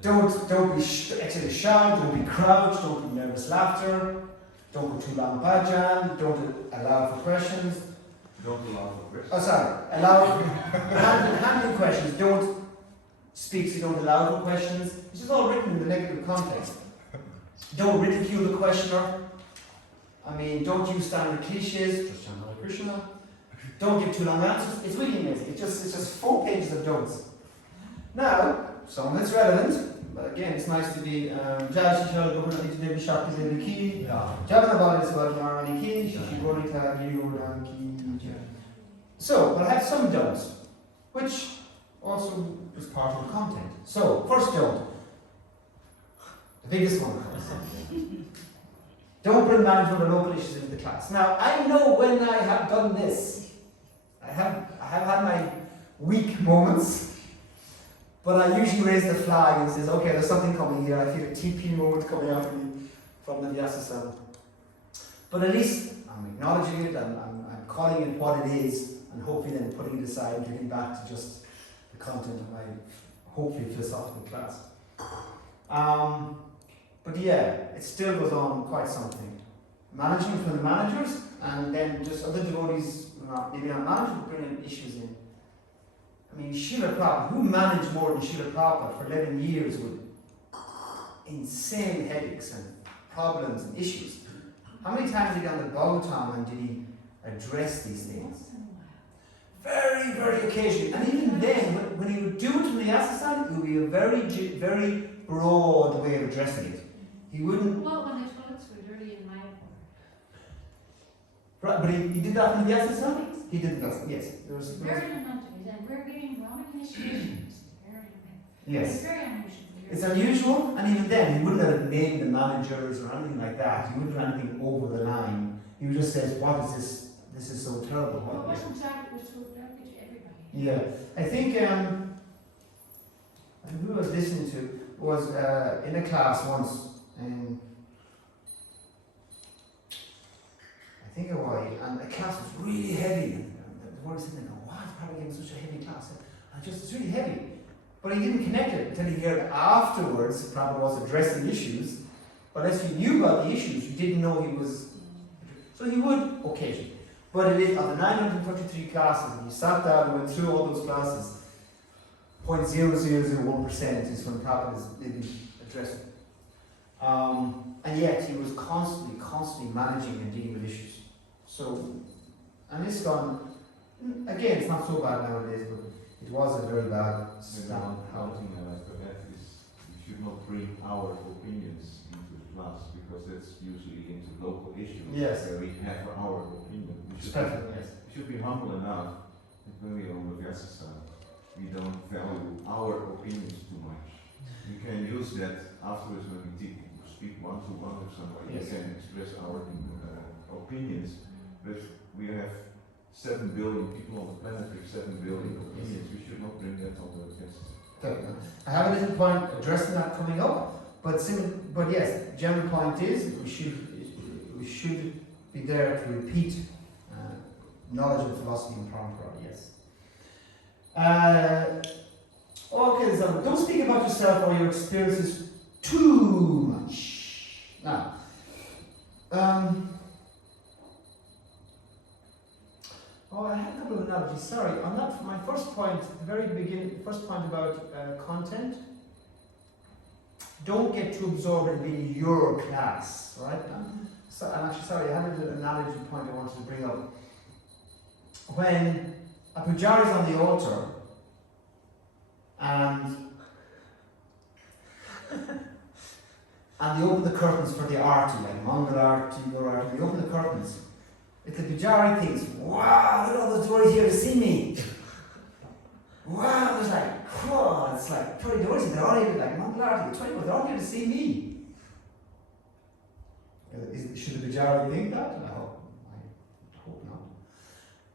Don't be actually shy, don't be crouched, don't be nervous laughter. Don't go too long bhajan, don't allow for questions. Don't allow for questions. Oh, sorry, allow handling questions, don't speak so you don't allow for questions. This is all written in the negative context. Don't ridicule the questioner. I mean, don't use standard cliches, just chant Hare Krishna. Don't give too long answers. It's really amazing. It's just 4 pages of don'ts. Now, some of it's relevant, but again, it's nice to be Jai Shishal Gopalati Devi Shakti Devi Ki, Javanabali Swadharani Ki, Shishigorita Girigoran Ki. So, but I have some don'ts, which also is part of the content. So, first don't. The biggest one, of course. Don't bring management or local issues into the class. Now, I know when I have done this, I have had my weak moments, but I usually raise the flag and says, okay, there's something coming here. I feel a TP moment coming out of me from the Vyasa. But at least I'm acknowledging it, I'm calling it what it is, and hopefully then putting it aside and getting back to just the content of my, hopefully, philosophical class. But yeah, it still goes on quite something. Management from the managers, and then just other devotees, maybe not managers, but bringing issues in. I mean, Srila Prabhupada, who managed more than Srila Prabhupada for 11 years with insane headaches and problems and issues? How many times did he on the Bhagavatam and did he address these things? Very, very occasionally. And even then, when he would do it in the Asasana, it would be a very, very broad way of addressing it. He wouldn't. Well, when the toilets were dirty in my Right, but he did that in the Asasana? He did that, yes. There was very monotonous, and we're giving Roman initiations. yes. It's very unusual. It's unusual, and even then, he wouldn't have named the managers or anything like that. He wouldn't have anything over the line. He would just say, what is this? This is so terrible. Well, it wasn't targeted, it was directed to everybody. Yeah, I think, who I was listening to was in a class once, in I think Hawaii, and the class was really heavy. And the one sitting there going, why is Prabhupada giving such a heavy class? And it's really heavy. But he didn't connect it until he heard afterwards Prabhupada was addressing issues. But as you knew about the issues, you didn't know he was. So he would occasionally. But it is, of the 933 classes, and you sat down and went through all those classes, 0.0001% is when Prabhupada is maybe addressing. And yet he was constantly managing and dealing with issues. So, and this gone, again, it's not so bad nowadays, but it was a very bad down. One thing I like for that is we should not bring our opinions into the class, because that's usually into local issues. Yes. Where we have our opinion. We should be humble enough that when we are on the Vyasa, we don't value our opinions too much. We can use that afterwards when we speak one-to-one with somebody. Yes. We can express our opinions, but we have 7 billion people on the planet with 7 billion opinions. We should not bring that on the Vyasa. Definitely. I have a little point addressing that coming up, but yes, the general point is we should be there to repeat knowledge of philosophy and parampara, yes. Okay, so don't speak about yourself or your experiences too much. Now, I had a couple of analogies. Sorry, on that, my first point, the very beginning, first point about content. Don't get too absorbed in being your class, right? So, I'm actually sorry, I had an analogy point I wanted to bring up. When a pujari is on the altar and they open the curtains for the arti, like Mangal arti, Gur arti, they open the curtains. If the pujari thinks, wow, look at all those devotees here to see me. Wow, there's like, whoa, it's like 20 devotees, they're all here, like Mangal arti, 20, they're all here to see me. Should the pujari think that? I hope not.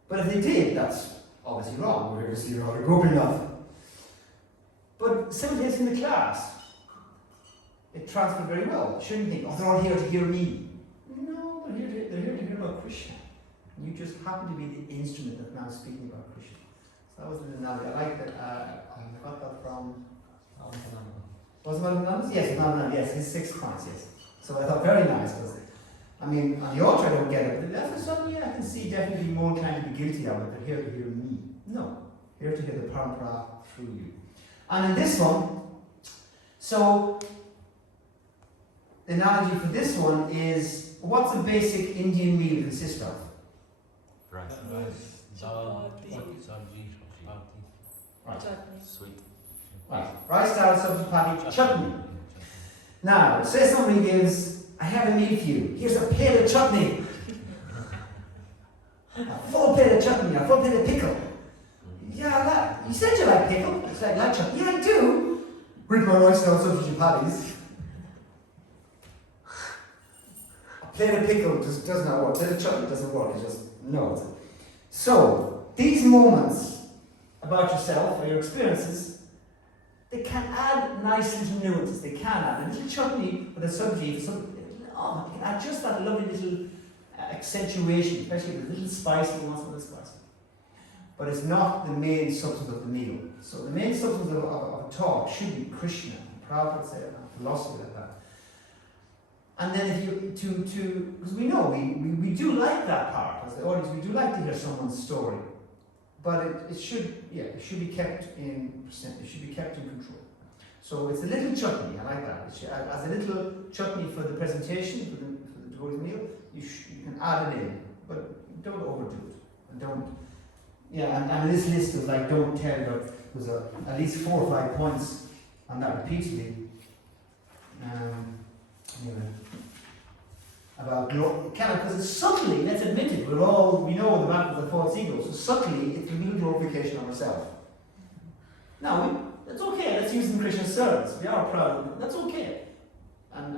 But if they did, that's obviously wrong. We're here to see your other Gopinath. But simultaneously in the class, it transferred very well. Shouldn't think, oh, they're all here to hear me. No, they're here to hear about Krishna. And you just happen to be the instrument that's now speaking about Krishna. So that was the analogy. I like that. I got that from. Was it Madhavananda? Yes, Madhavananda. Yes, his 6 points. Yes. So I thought very nice was it. I mean, on the altar I don't get it, but that's suddenly I can see definitely more inclined to be guilty of it, but here to hear me. No, here to hear the parampara through you. And in this one, so the analogy for this one is, what's a basic Indian meal consist of? Rice. Dal, sabji, chapati. Sweet. Right. Rice, dal, sabji, chapati, chutney. Now, say somebody gives, I have a meal for you. Here's a plate of chutney. A full plate of chutney, a full plate of pickle. Yeah, you said you like pickle. You said you like chutney. Yeah, I do. With my rice, dal, sabji, chapatis. A plate of pickle just does not work. A plate of chutney doesn't work. It's just, no. So, these moments about yourself or your experiences, they can add nice little nuances. They can add a little chutney with a sabji. You can add just that lovely little accentuation, especially with a little spice. You want something spicy, but it's not the main substance of the meal. So the main substance of a talk should be Krishna. Prabhupada said that, philosophy like that. And then if you because we know we do like that part as the audience. We do like to hear someone's story. But it should be kept in control. So it's a little chutney, I like that. As a little chutney for the presentation, for the devotee's meal, you can add it in, but don't overdo it. And don't, and this list of don't tell, there's at least 4 or 5 points on that repeatedly. About because it's subtly, let's admit it, we know the battle of the false ego, so subtly it's a little glorification of ourselves. Now, it's okay, let's use it in Krishna's service. We are proud, that's okay.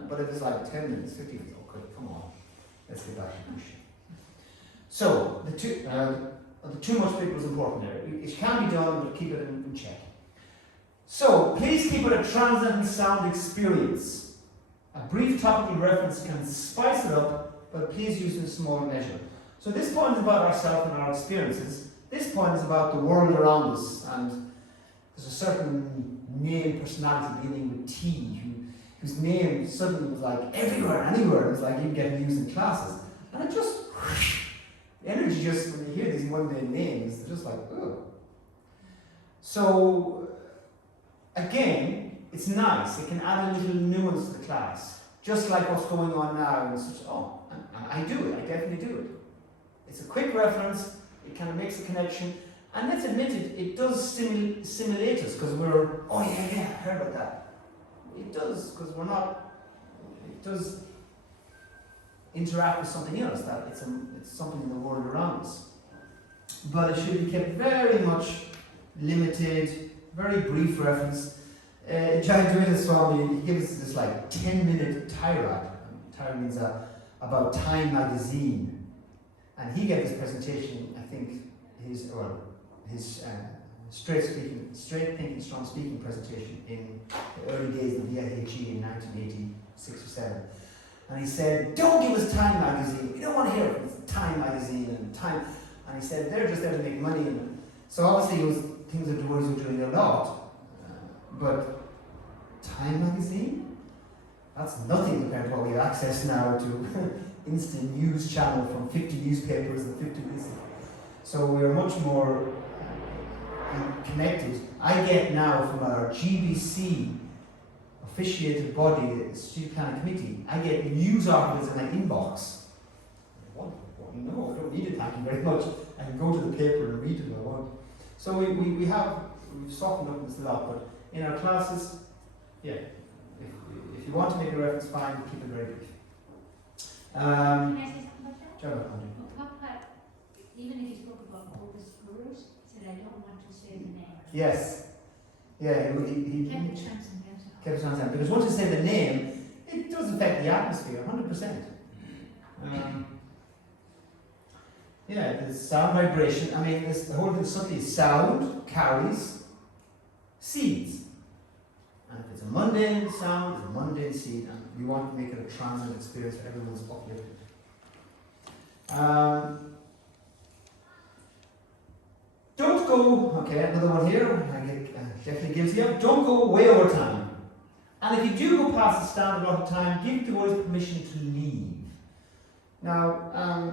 But if it's 10 minutes, 15 minutes, okay, come on, let's get back to Krishna. So, the too much paper is important there. It can be done, but keep it in check. So, please keep it a transient sound experience. A brief topical reference can spice it up, but please use it in small measure. So this point is about ourselves and our experiences. This point is about the world around us, and there's a certain name personality beginning with T, whose name suddenly was everywhere, anywhere. It's you get used in classes. And it just, the energy just, when you hear these mundane names, they're just ugh. So, again, it's nice. It can add a little nuance to the class. Just like what's going on now. And I do it. I definitely do it. It's a quick reference. It kind of makes a connection. And let's admit it, it does stimulate us because we're, I heard about that. It does, because it does interact with something else. That it's something in the world around us. But it should be kept very much limited, very brief reference. Jayadrita Swami, he gives this 10-minute tirade. Tirade means about Time magazine, and he gave this presentation. I think his straight thinking, strong speaking presentation in the early days of the VIHE in 1986 or 7. And he said, "Don't give us Time magazine. We don't want to hear it. It's Time magazine and Time." And he said they're just there to make money. And so obviously it was things that the boys were doing a lot, but Time magazine? That's nothing compared to what we have access now to instant news channel from 50 newspapers and 50 pieces. So we're much more connected. I get now from our GBC officiated body, the Strategic Planning Committee, I get news articles in my inbox. No, I don't need it, thank you very much. I can go to the paper and read it if I want. So we've softened up this a lot, but in our classes, if you want to make a reference, fine, keep it very brief. Can I say something about that? Sure, Prabhupada, even if he spoke about Buddhist gurus, said, I don't want to say the name. yes. Yeah, he Kept it transcendental. kept it transcendental. Because once you say the name, it does affect the atmosphere, 100%. There's sound vibration. I mean, the whole thing subtly is sound carries seeds. And if it's a mundane sound, it's a mundane seed, and we want to make it a transient experience where everyone's uplifted. Don't go, another one here, I get definitely guilty of. Don't go way over time. And if you do go past the standard allotted time, give the boys permission to leave. Now,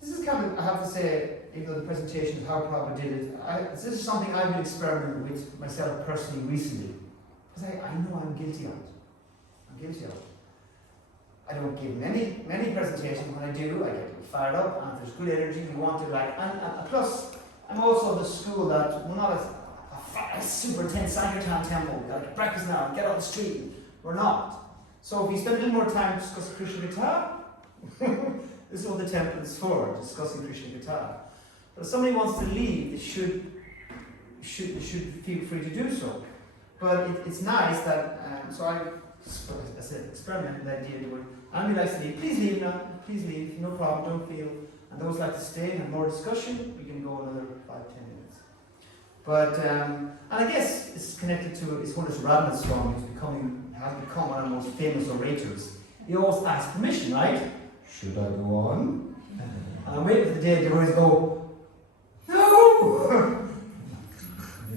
this is kind of, I have to say, even though the presentation of how Prabhupada did it, this is something I've been experimenting with myself personally recently. Because I know I'm guilty of it. I'm guilty of it. I don't give many presentations. When I do, I get fired up, and if there's good energy, you want to and plus, I'm also of the school that we're not a super intense Sankirtan temple, we've got to get breakfast now and get on the street. We're not. So if we spend a little more time discussing Krishna Gita, this is what the temple is for, discussing Krishna Gita. But if somebody wants to leave, they should feel free to do so. But it's nice that, so I said, experiment with the idea where anybody likes to leave, please leave, no problem, don't feel. And those like to stay and have more discussion, we can go another 5-10 minutes. But, and I guess it's connected to His Holiness Radhadesh Swami, who's has become one of the most famous orators. He always asks permission, right? Should I go on? And I'm waiting for the day to always go, no!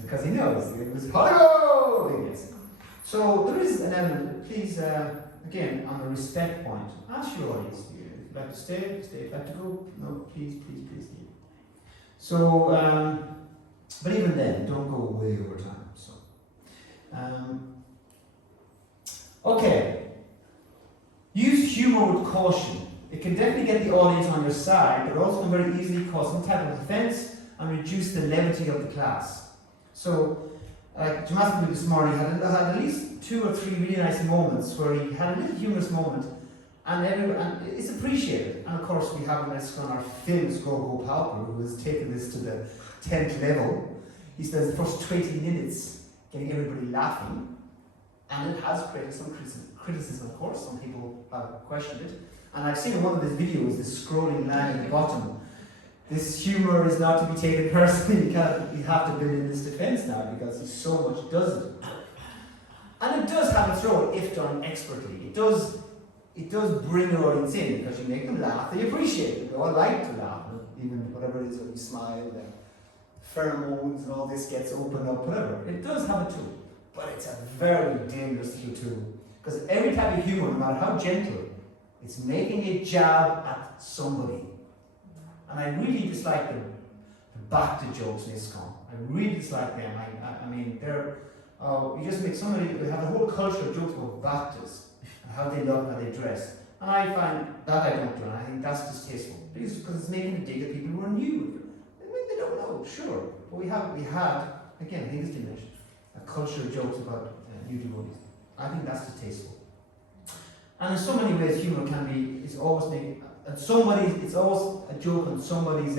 Because he knows, it was hello! Yes. So there is an element, please, again, on the respect point, ask your audience, if you'd like to stay, if you'd like to go, no, please leave. So, but even then, don't go way over time. So, okay. Use humor with caution. It can definitely get the audience on your side, but also can very easily cause some type of offense and reduce the levity of the class. So, Jamasku this morning had at least 2 or 3 really nice moments where he had a little humorous moment, and it's appreciated. And of course, we have on our famous Guru Gopal, who has taken this to the 10th level. He spends the first 20 minutes getting everybody laughing, and it has created some criticism, of course. Some people have questioned it. And I've seen in one of his videos, this scrolling line at the bottom. This humour is not to be taken personally. You have to build in this defence now because he so much does it. And it does have its role if done expertly. It does bring your audience in because you make them laugh. They appreciate it. They all like to laugh, even whatever it is when you smile. And pheromones and all this gets opened up, whatever. It does have a tool, but it's a very dangerous little tool because every type of humour, no matter how gentle, it's making a jab at somebody. And I really dislike the Bhakta jokes in ISKCON. I really dislike them. I mean, they're, you just make somebody, we have a whole culture of jokes about Bhaktas, and how they look, how they dress. And I find that I don't do, and I think that's distasteful. Because it's making a dig at people who are new. I mean, they don't know, sure. But we had, again, I think it's diminished, a culture of jokes about new devotees. I think that's distasteful. And in so many ways, humor can be, it's always making, it's always a joke on somebody's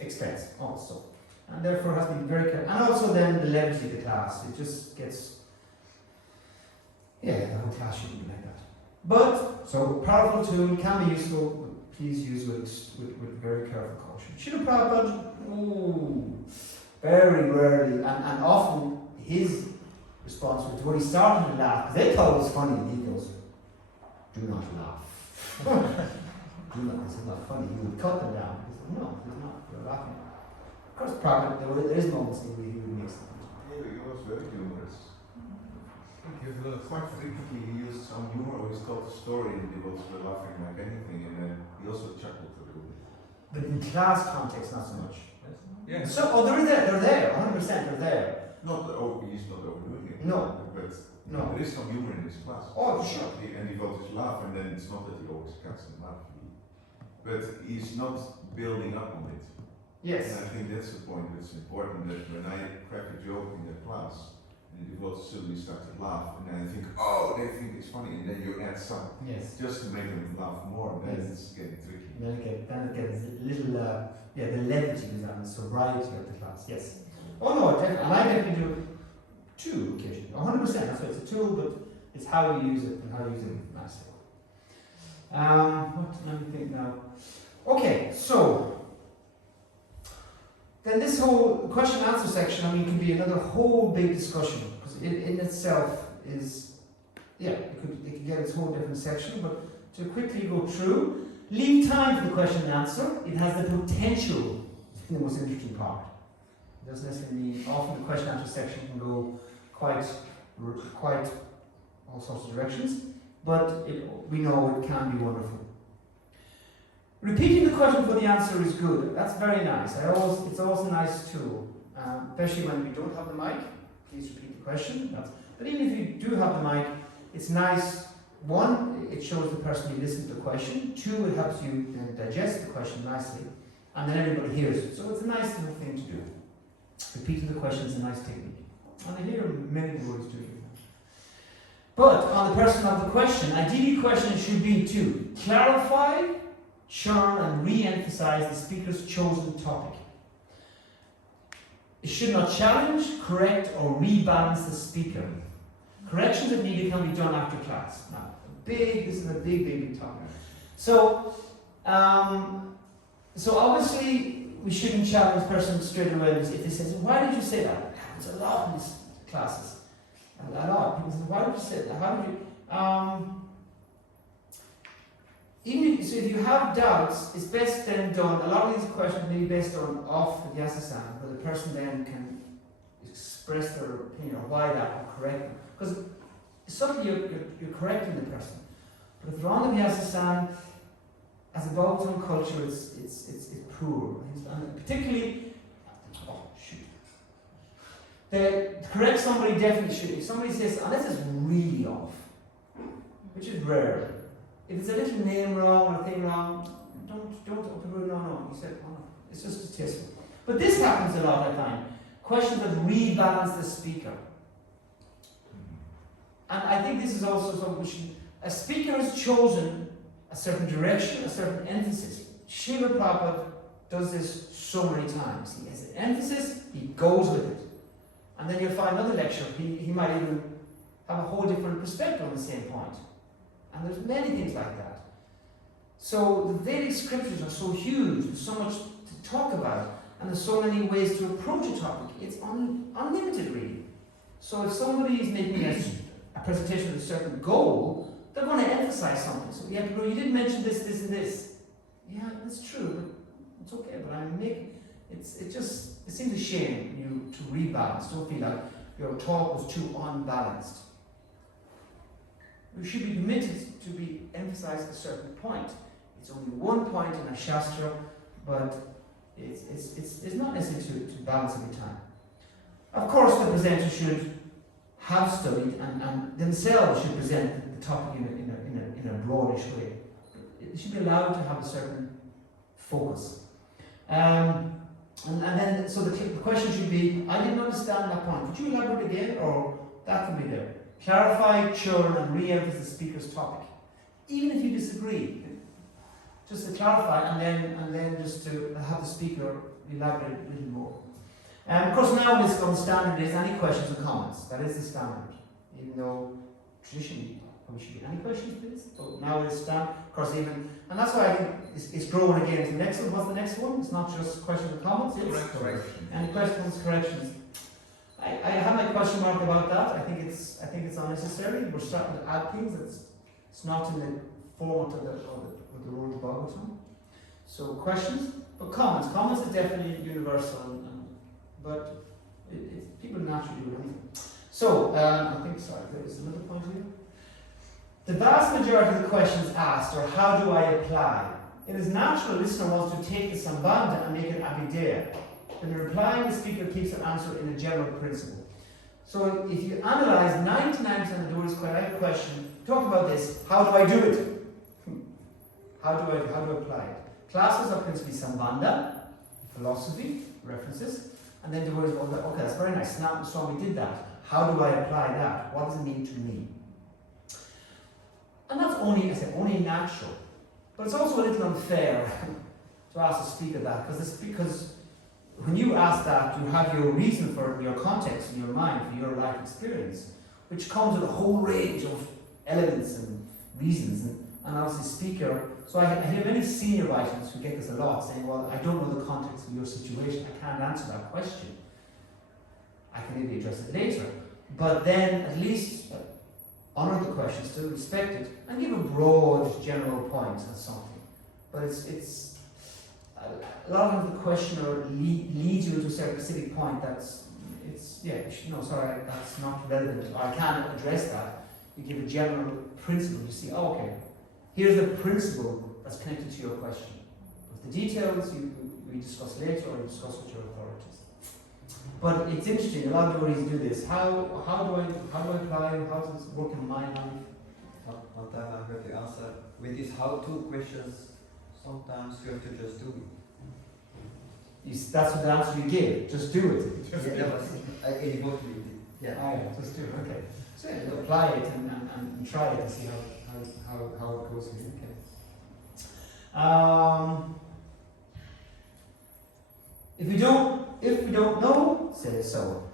expense also. And therefore it has to be very careful. And also then the levity of the class. It just gets, the whole class shouldn't be like that. But, so powerful tool, can be useful, but please use with very careful caution. Srila Prabhupada, very rarely, and often his response was when he started to laugh, because they thought it was funny, and he goes, do not laugh. Do not, this is not funny. He would cut them down. He said, no, it's not, you're laughing. Of course, Prabhupada, there is moments in which he would mix them. Yeah, he was very humorous. Quite frequently he used some humor, or he told a story and people were laughing like anything, and then he also chuckled a little bit. But in class context, not so much. Yeah. So, they're there, 100% they're there. He's not overdoing it. No. But No. there is some humor in his class. Oh, sure. And he got his laugh, and then it's not that he always cuts him laugh. But he's not building up on it. Yes. And I think that's the point that's important, that when I crack a joke in the class, and the devotees suddenly start to laugh, and then I think, they think it's funny, and then you add some, just to make them laugh more, and then it's getting tricky. Then it gets a little, the levity goes on, the sobriety of the class, yes. Oh no, and I definitely do it too occasionally, 100%, that's why it's a tool, but it's how you use it, and how you use it nicely. Let me think now. Okay, so, then this whole question and answer section, can be another whole big discussion, because it in itself is, it can get its whole different section, but to quickly go through, leave time for the question and answer. It has the potential to be the most interesting part. It doesn't necessarily mean, often the question and answer section can go quite all sorts of directions, but we know it can be wonderful. Repeating the question for the answer is good. That's very nice. It's always a nice tool, especially when we don't have the mic. Please repeat the question. But even if you do have the mic, it's nice. One, it shows the person you listen to the question. Two, it helps you digest the question nicely. And then everybody hears it. So it's a nice little thing to do. Repeating the question is a nice technique. And I hear many words doing that. But on the person of the question, ideally question should be to clarify, churn and re-emphasize the speaker's chosen topic. It should not challenge, correct or rebalance the speaker. Corrections if needed can be done after class. Now, this is a big topic. So obviously we shouldn't challenge the person straight away if they say, why did you say that? It happens a lot in these classes. A lot. People say, why did you say that? How did you? So if you have doubts, it's best then done. A lot of these questions may be based on off the Vyasasana, where the person then can express their opinion or why that or correct them. Because subtly you're correcting the person. But if they're on the Vyasasana, as a Bhagavatam culture, it's poor. And particularly, to correct somebody definitely should. If somebody says, unless it's really off, which is rare. If it's a little name wrong or a thing wrong, don't no. You said, oh no. It's just distasteful. But this happens a lot, I find. Questions that rebalance the speaker. And I think this is also something we should. A speaker has chosen a certain direction, a certain emphasis. Srila Prabhupada does this so many times. He has an emphasis, he goes with it. And then you'll find another lecture, he might even have a whole different perspective on the same point. And there's many things like that. So the Vedic scriptures are so huge, there's so much to talk about, and there's so many ways to approach a topic. It's unlimited, really. So if somebody is making a presentation with a certain goal, they're going to emphasize something. So you did mention this, and this. Yeah, that's true. But it's okay. But it seems a shame you to rebalance. Don't feel like your talk was too unbalanced. We should be committed to be emphasized a certain point. It's only one point in a shastra, but it's not necessary to balance every time. Of course, the presenter should have studied and themselves should present the topic in a broadish way. It should be allowed to have a certain focus. And then, so the question should be, I didn't understand that point. Could you elaborate again? Or that can be there. Clarify, churn, and re-emphasize the speaker's topic. Even if you disagree, just to clarify and then just to have the speaker elaborate a little more. Of course, now on the standard is any questions or comments. That is the standard. Even though traditionally there should be any questions, please. But now it is standard. Of course, and that's why I think it's growing again. It's the next one. What's the next one? It's not just questions or comments. It's Correction. any questions, corrections. I have my question mark about that. I think it's unnecessary. We're starting to add things. It's not in the format of the World Bhagavatam. So questions, but comments. Comments is definitely universal, but people naturally do anything. So I think there is another point here. The vast majority of the questions asked are how do I apply? It is natural the listener wants to take the Sambandha and make it Abhideya. In replying, the speaker keeps the answer in a general principle. So if you analyze 99% of the devotees' I have a question, talk about this, how do I do it? How do I apply it? Classes are principally Sambandha, philosophy, references, and then devotees go, okay, that's very nice. Now Swami did that. How do I apply that? What does it mean to me? And that's only natural. But it's also a little unfair to ask the speaker that, because when you ask that, you have your reason for your context in your mind, for your life experience, which comes with a whole range of elements and reasons. And obviously, speaker. So I hear many senior writers who get this a lot, saying, "Well, I don't know the context of your situation. I can't answer that question. I can maybe address it later, but then at least honor the question, still respect it, and give a broad general point on something." But it's a lot of the questioner leads you to a certain specific point that's not relevant. I can't address that. You give a general principle. You see, okay, here's the principle that's connected to your question. The details we discuss later or discuss with your authorities. But it's interesting, a lot of devotees do this. How do I apply? How does it work in my life? One time I heard the answer with these how-to questions. Sometimes you have to just do it. That's what the answer you give. Just do it. Yeah. Just do it. Okay. So yeah, apply it and try it and see how it goes for you. Okay. If we don't know, say so.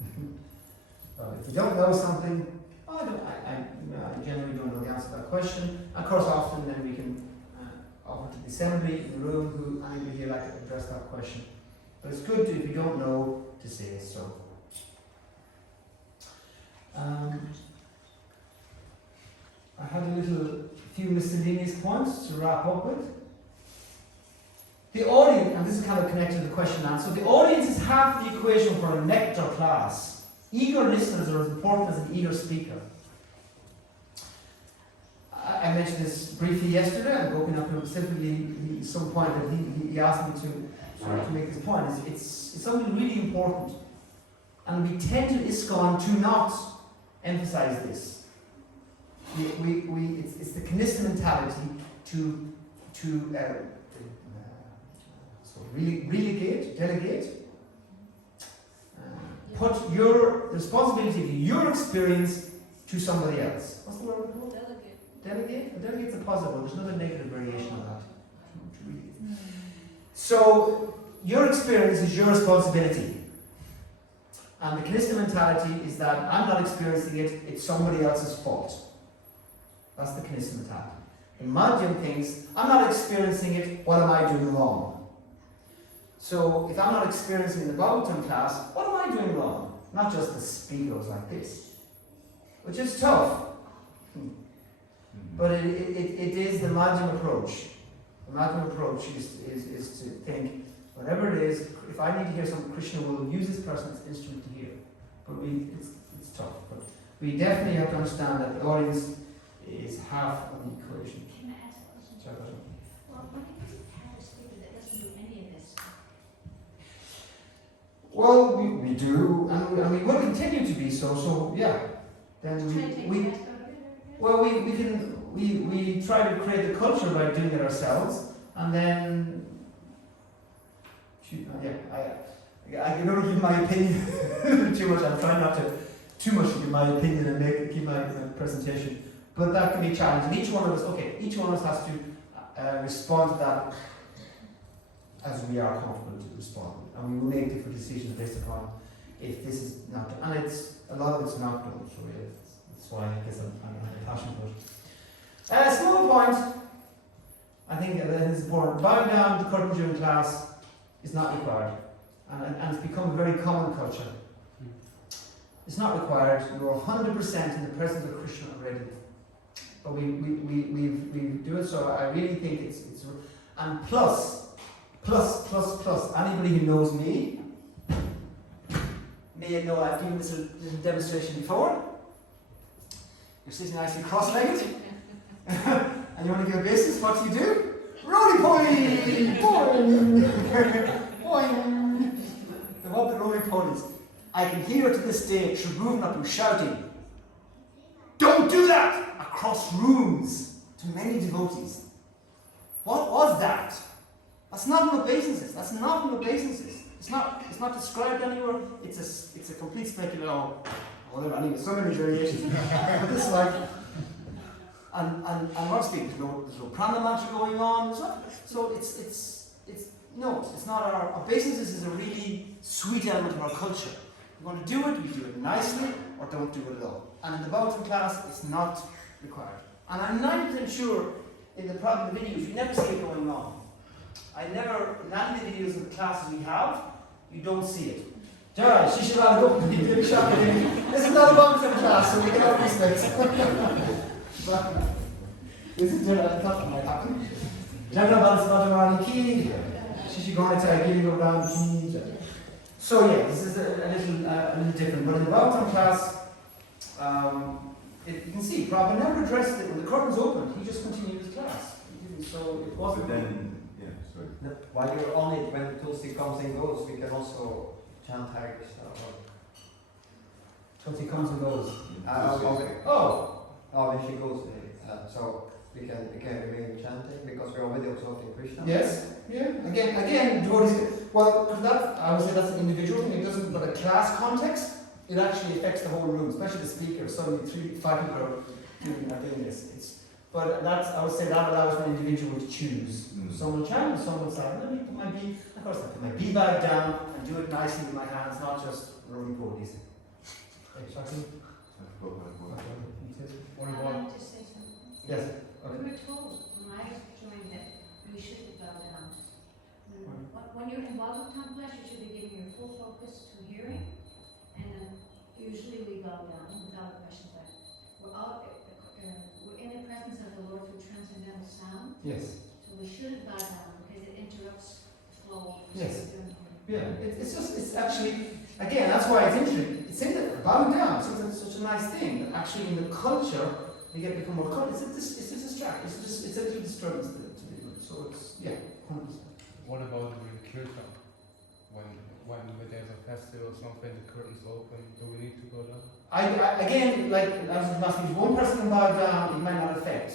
If you don't know something, I generally don't know the answer to that question. Of course, often then we can offer to the assembly in the room who anybody here like to address that question. But it's good to, if you don't know, to say so. I had a few miscellaneous points to wrap up with. The audience, and this is kind of connected to the question and answer, the audience is half the equation for a nectar class. Eager listeners are as important as an eager speaker. I mentioned this briefly yesterday, and Gopinath specifically, some point that he asked me to make this point. It's something really important. And we tend to ISKCON to not emphasize this. It's the Kanista mentality to delegate, put your responsibility of your experience to somebody else. What's the word called? Delegate? Delegate's a positive, there's another negative variation of that. So, your experience is your responsibility. And the Kanista mentality is that I'm not experiencing it, it's somebody else's fault. That's the Kanista mentality. The Madhyam thinks, I'm not experiencing it, what am I doing wrong? So, if I'm not experiencing the Bhagavatam class, what am I doing wrong? Not just the speakers like this. Which is tough. But it is the Madhyam approach. The Madhyam approach is to think, whatever it is, if I need to hear something, Krishna will use this person as an instrument to hear. But it's tough. But we definitely have to understand that the audience is half of the equation. Can I ask a question? Sorry, go ahead. Well, what if you have a speaker that doesn't do any of this? Well, we do, and we will continue to be so. So yeah, then we try to create the culture by doing it ourselves, and then I can only give my opinion too much. I'm trying not to too much to give my opinion and keep my presentation, but that can be challenging. Each one of us has to respond to that as we are comfortable to respond, and we will make different decisions based upon if this is not done. And a lot of it's not done, so that's why I guess I'm passionate about it. Small point, I think that is important. Bowing down the curtain during class is not required, and it's become a very common culture. It's not required. You're 100% in the presence of Krishna already, but we do it. So I really think it's and plus. Anybody who knows me may know I've given this demonstration before. You're sitting nicely cross-legged, and you want to give a basis. What do you do? Roly-poly! Boing! Boing! They want the roly-polies. I can hear to this day Tribhuvan shouting, "Don't do that!" across rooms to many devotees. What was that? That's not an obeisances. It's not described anywhere. It's a complete speculation. Whatever. Anyway, so many variations. But this and what's the there's no prana mantra going on. So it's not our obeisances is a really sweet element of our culture. We want to do it, we do it nicely, or don't do it at all. And in the Bhagavatam class, it's not required. And I'm 90% sure in the videos, you never see it going wrong. In any of the videos of the classes we have, you don't see it. Jai, Shishivala Gopani, this is not a Bhagavatam class, so we can have respect. But this is I thought it might happen. Jagabal Smadamani Ki, Shishigonita Giri Gopran Ki. So yeah, this is a little different. But in the Bhagavatam class, you can see Prabhupada never addressed it when the curtains opened. He just continued his class. So it wasn't. But then, yeah. Sorry. While you're on it, when Tulsi comes and goes, we can also chant Hare Krishna. Tulsi comes and goes. Okay. Oh! Oh, when she goes, so we can remain chanting because we're already observing Krishna. Yes, yeah. Again, devotees. Well, that I would say that's an individual thing. It doesn't, but a class context, it actually affects the whole room, especially the speaker. Suddenly, 3-5 people are doing this. But I would say that allows an individual to choose. Some will chant, some will say, no, it might be. Of course, I put my B bag down and do it nicely with my hands, not just rolling bodies. What about? To say something. Yes. We were told when I joined that we should bow down. When you're in Bhagavatam class, you should be giving your full focus to hearing, and then usually we bow down without a question. But we're in the presence of the Lord through transcendental sound. Yes. So we shouldn't bow down because it interrupts the flow. Yes. Yeah. It's actually, again, that's why it's interesting. It's in the bowing down. It's such a nice thing. But actually, in the culture, we become more culture. It's a distraction. It's a little disturbance to do. So it's 100%. What about the kirtan? When there's a festival or something, the curtains open, do we need to go down? Again, like as if one person can bow down, it might not affect.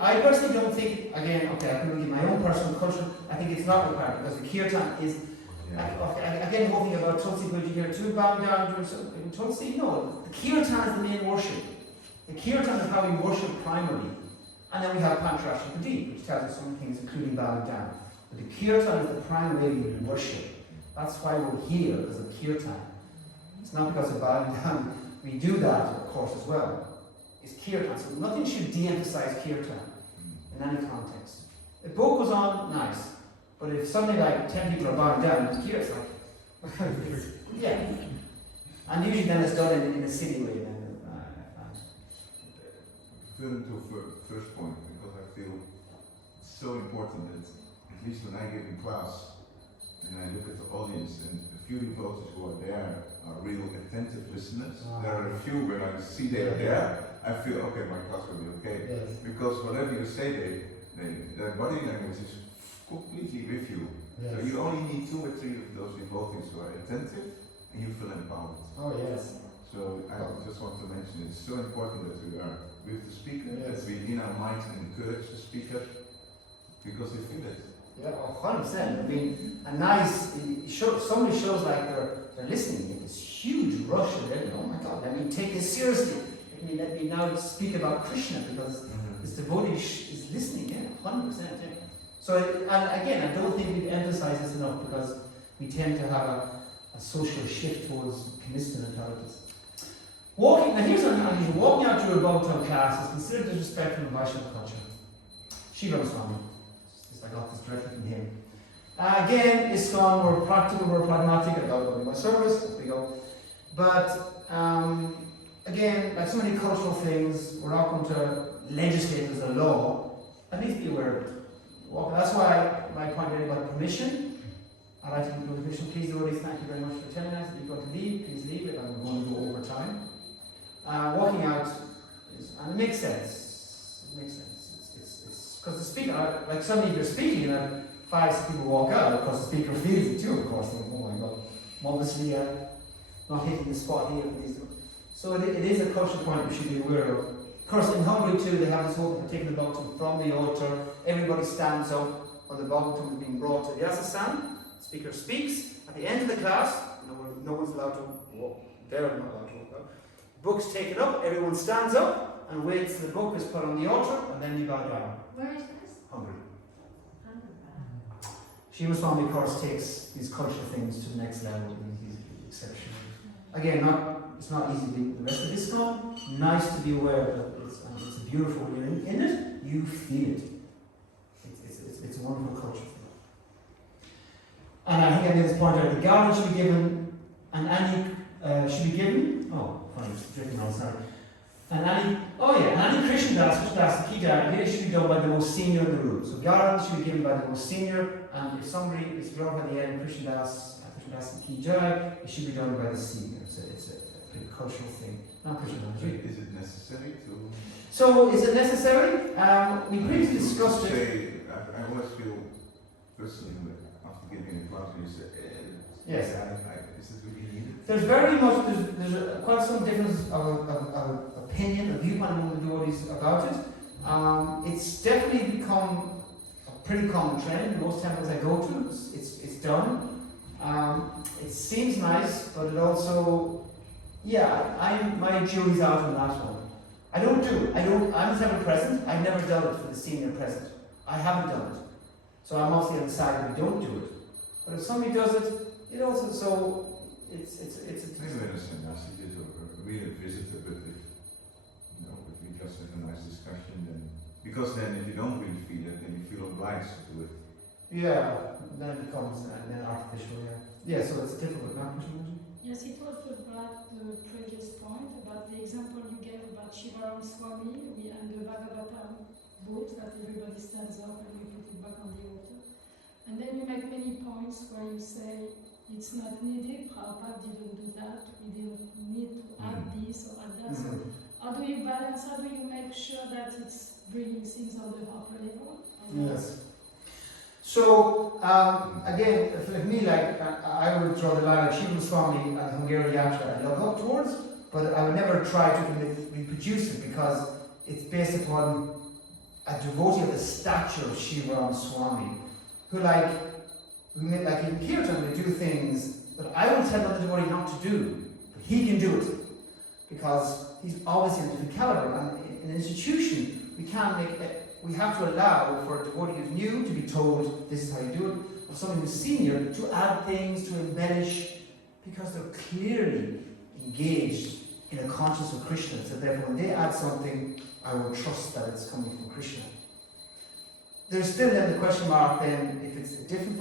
I personally don't think, again, okay, I can give my own personal culture, I think it's not required because the kirtan is, again, talking about Tulsi, would you hear two bow down during Tulsi? No, the kirtan is the main worship. The kirtan is how we worship primarily. And then we have Pancharashi Pradeep, which tells us some things, including bowing down. But the kirtan is the primary way we worship. That's why we're here, because of kirtan. It's not because of bowing down. We do that, of course, as well. It's kirtan. So nothing should de-emphasize kirtan in any context. If both goes on, nice. But if suddenly like 10 people are bowing down, it's kirtan. Yeah. And usually then it's done in a city way. Then, Further to first point, because I feel it's so important that at least when I give in class and I look at the audience and a few devotees who are there are real attentive listeners. There are a few when I see they are there, I feel okay, my class will be okay. Yes. Because whatever you say, their body language is completely with you. Yes. So you only need 2 or 3 of those devotees who are attentive and you feel empowered. Oh yes. So I just want to mention it's so important that we are with the speaker, Yes. that we in our mind encourage the speaker because they feel it. Yeah, 100%. I mean, a nice, somebody shows like they're listening in this huge rush of it. Oh my God, let me take this seriously. Let me now speak about Krishna because this devotee is listening, 100%. Yeah. So, and again, I don't think we emphasize this enough because we tend to have a social shift towards Kamistan mentalities. Now here's an unusual. Walking out to a Bhagavatam class is considered disrespectful in Vaishnava culture. Srila Swami. I got this directly from him. Again, ISKCON, we're practical, we're pragmatic about going my service, there we go. But again, like so many cultural things, we're not going to legislate as a law. At least be aware of it. Well, that's why my point earlier about permission. I'd like to give you permission. Please, devotees, thank you very much for attending us. If you're going to leave, please leave it. I'm going to go over time. Walking out, and it makes sense. It makes sense. Because the speaker, like suddenly you're speaking and 5 people walk out, of course the speaker feels it too, of course, thinking, oh my God, I'm obviously not hitting the spot here. So it is a cultural point we should be aware of. Of course, in Hungary too, they have this whole thing, taking the Bhagavatam from the altar, everybody stands up when the Bhagavatam is being brought to the Yasa-san, the speaker speaks, at the end of the class, no one's allowed to walk, they're not allowed to walk out. Book's taken up, everyone stands up and waits till the book is put on the altar, and then you bow down. Where is this? Hungary. Hungary. Srila Swami, of course, takes these cultural things to the next level. He's exceptional. Again, it's not easy to do the rest of this ISKCON. Nice to be aware that it's a beautiful. When you're in it, you feel it. It's a wonderful culture thing. And I think I made this point out. The garland should be given, and Annie should be given. Oh, fine, it's dripping on. Sorry. And any Krishna Das, the key diary, should be done by the most senior in the room. So garland should be given by the most senior, and if somebody is brought by the end, Krishna Das the key diary, it should be done by the senior. So it's a pretty cultural thing. Not Krishna Das. Is it necessary to? So is it necessary? We previously discussed it. I always feel first thing after getting a class, you say, Yes. is it really needed? There's very much, there's quite some difference of opinion, of viewpoint among the devotees about it. It's definitely become a pretty common trend in most temples I go to. It's done. It seems nice, but it also, my jury's out on that one. I don't do it. I'm a temple president. I've never done it for the senior president. I haven't done it. So I'm obviously on the side that we don't do it. But if somebody does it, it also, so it's Maybe when a sannyasi is a real visitor, but if we just have a nice discussion, then because then if you don't really feel it, then you feel obliged to do it. yeah, then it becomes then artificial, yeah. So it's difficult, not Yes, it was about the previous point, about the example you gave about Shivaram Swami and the Bhagavatam book that everybody stands up and we put it back on the altar. And then you make many points where you say it's not needed, Prabhupada didn't do that, we didn't need to add this or add that. So how do you balance, how do you make sure that it's bringing things on the upper level? Yes. So, again, for me, I would draw the line at Shiva Swami and Hungarian Yatra I look up towards, but I would never try to reproduce it because it's based upon a devotee of the stature of Shiva Swami, who in Kirtan, they do things that I would tell the devotee not to do, but he can do it because he's obviously a different caliber. And in an institution, we have to allow for a devotee who's new to be told this is how you do it, or someone who's senior to add things, to embellish, because they're clearly engaged in a consciousness of Krishna. So therefore, when they add something, I will trust that it's coming from Krishna. There's still then the question mark then if it's different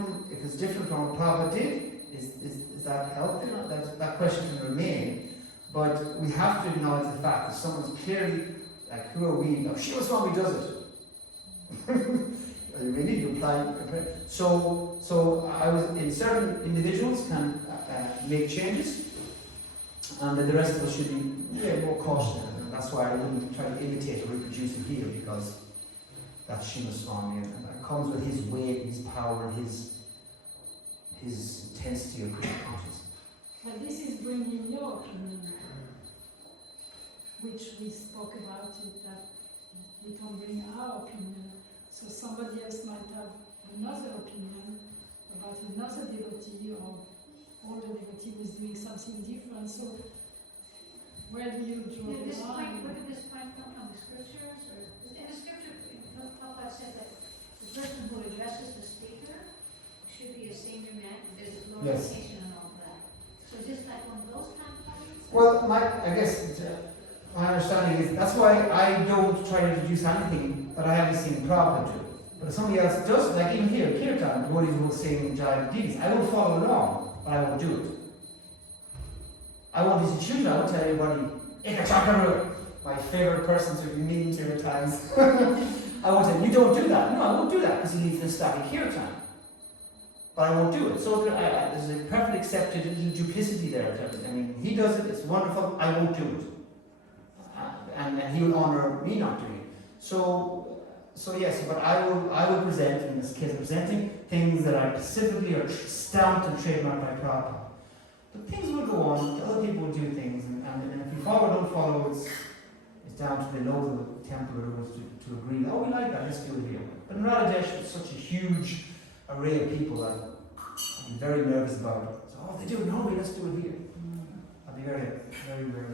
from what Prabhupada did, is that healthy? That question can remain. But we have to acknowledge the fact that someone's clearly who are we? Oh, Shiva Swami does it. Really, you apply. So I was in certain individuals can make changes, and then the rest of us should be more cautious. And that's why I wouldn't try to imitate or reproduce it here because that's Shiva Swami, and it comes with his weight, his power, his intensity of Krishna consciousness. But this is bringing your opinion, which we spoke about it, that we can bring our opinion. So somebody else might have another opinion about another devotee, or all the devotee was doing something different. So where do you draw the line? Where did this point come from? The scriptures? Or in the scripture, Prabhupada said that the person who addresses the speaker should be a senior man. There's a glorification and all that. So is this like one of those kind of points? Well, I guess my understanding is that's why I don't try to introduce anything that I haven't seen Prabhupada do. But if somebody else does, like even here, Kirtan, the devotees will sing Jai Deeds. I will follow along, but I won't do it. I won't institute, I won't tell everybody, Ekachakaru, my favourite person to be mean to at times. I won't say, you don't do that. No, I won't do that because he needs the static Kirtan. But I won't do it. So there's a perfect accepted duplicity there. I mean, he does it, it's wonderful, I won't do it. And he will honour me not doing it. So yes, but I will present, in this case, presenting things that are specifically are stamped and trademarked by Prabhupada. But things will go on, other people will do things, and if you follow or don't follow, it's down to below the temple to agree, oh, we like that, let's do it here. But in Radhadesh, it's such a huge array of people that I'm very nervous about it. So, oh, they do it, no, let's do it here. I'll be very, very, very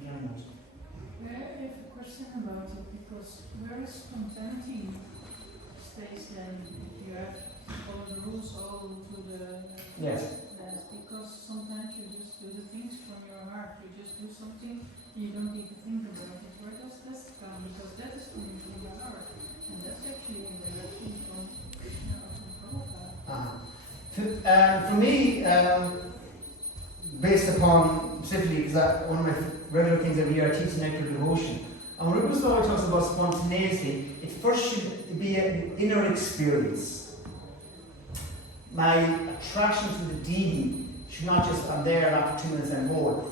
nervous. I have a question about it, because whereas contenting states then you have to follow the rules all to the Yes. because sometimes you just do the things from your heart. You just do something, you don't need to think about it. Where does this come? Because that is coming from your heart, and that's actually in the direction from Krishna or from Prabhupada. For me, based upon specifically, because one of my regular things every year I teach nectar devotion. And when Rupa Goswami talks about spontaneity, it first should be an inner experience. My attraction to the deity should not just, I'm there and after 2 minutes and more.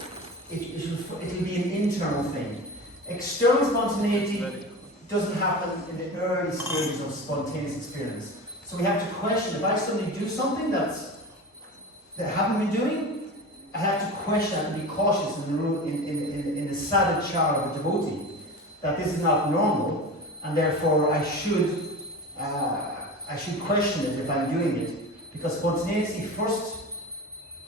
It'll be an internal thing. External spontaneity doesn't happen in the early stages of spontaneous experience. So we have to question, if I suddenly do something that I haven't been doing, I have to question, I have to be cautious in the sadhachara of the devotee, that this is not normal, and therefore I should question it if I'm doing it, because spontaneity first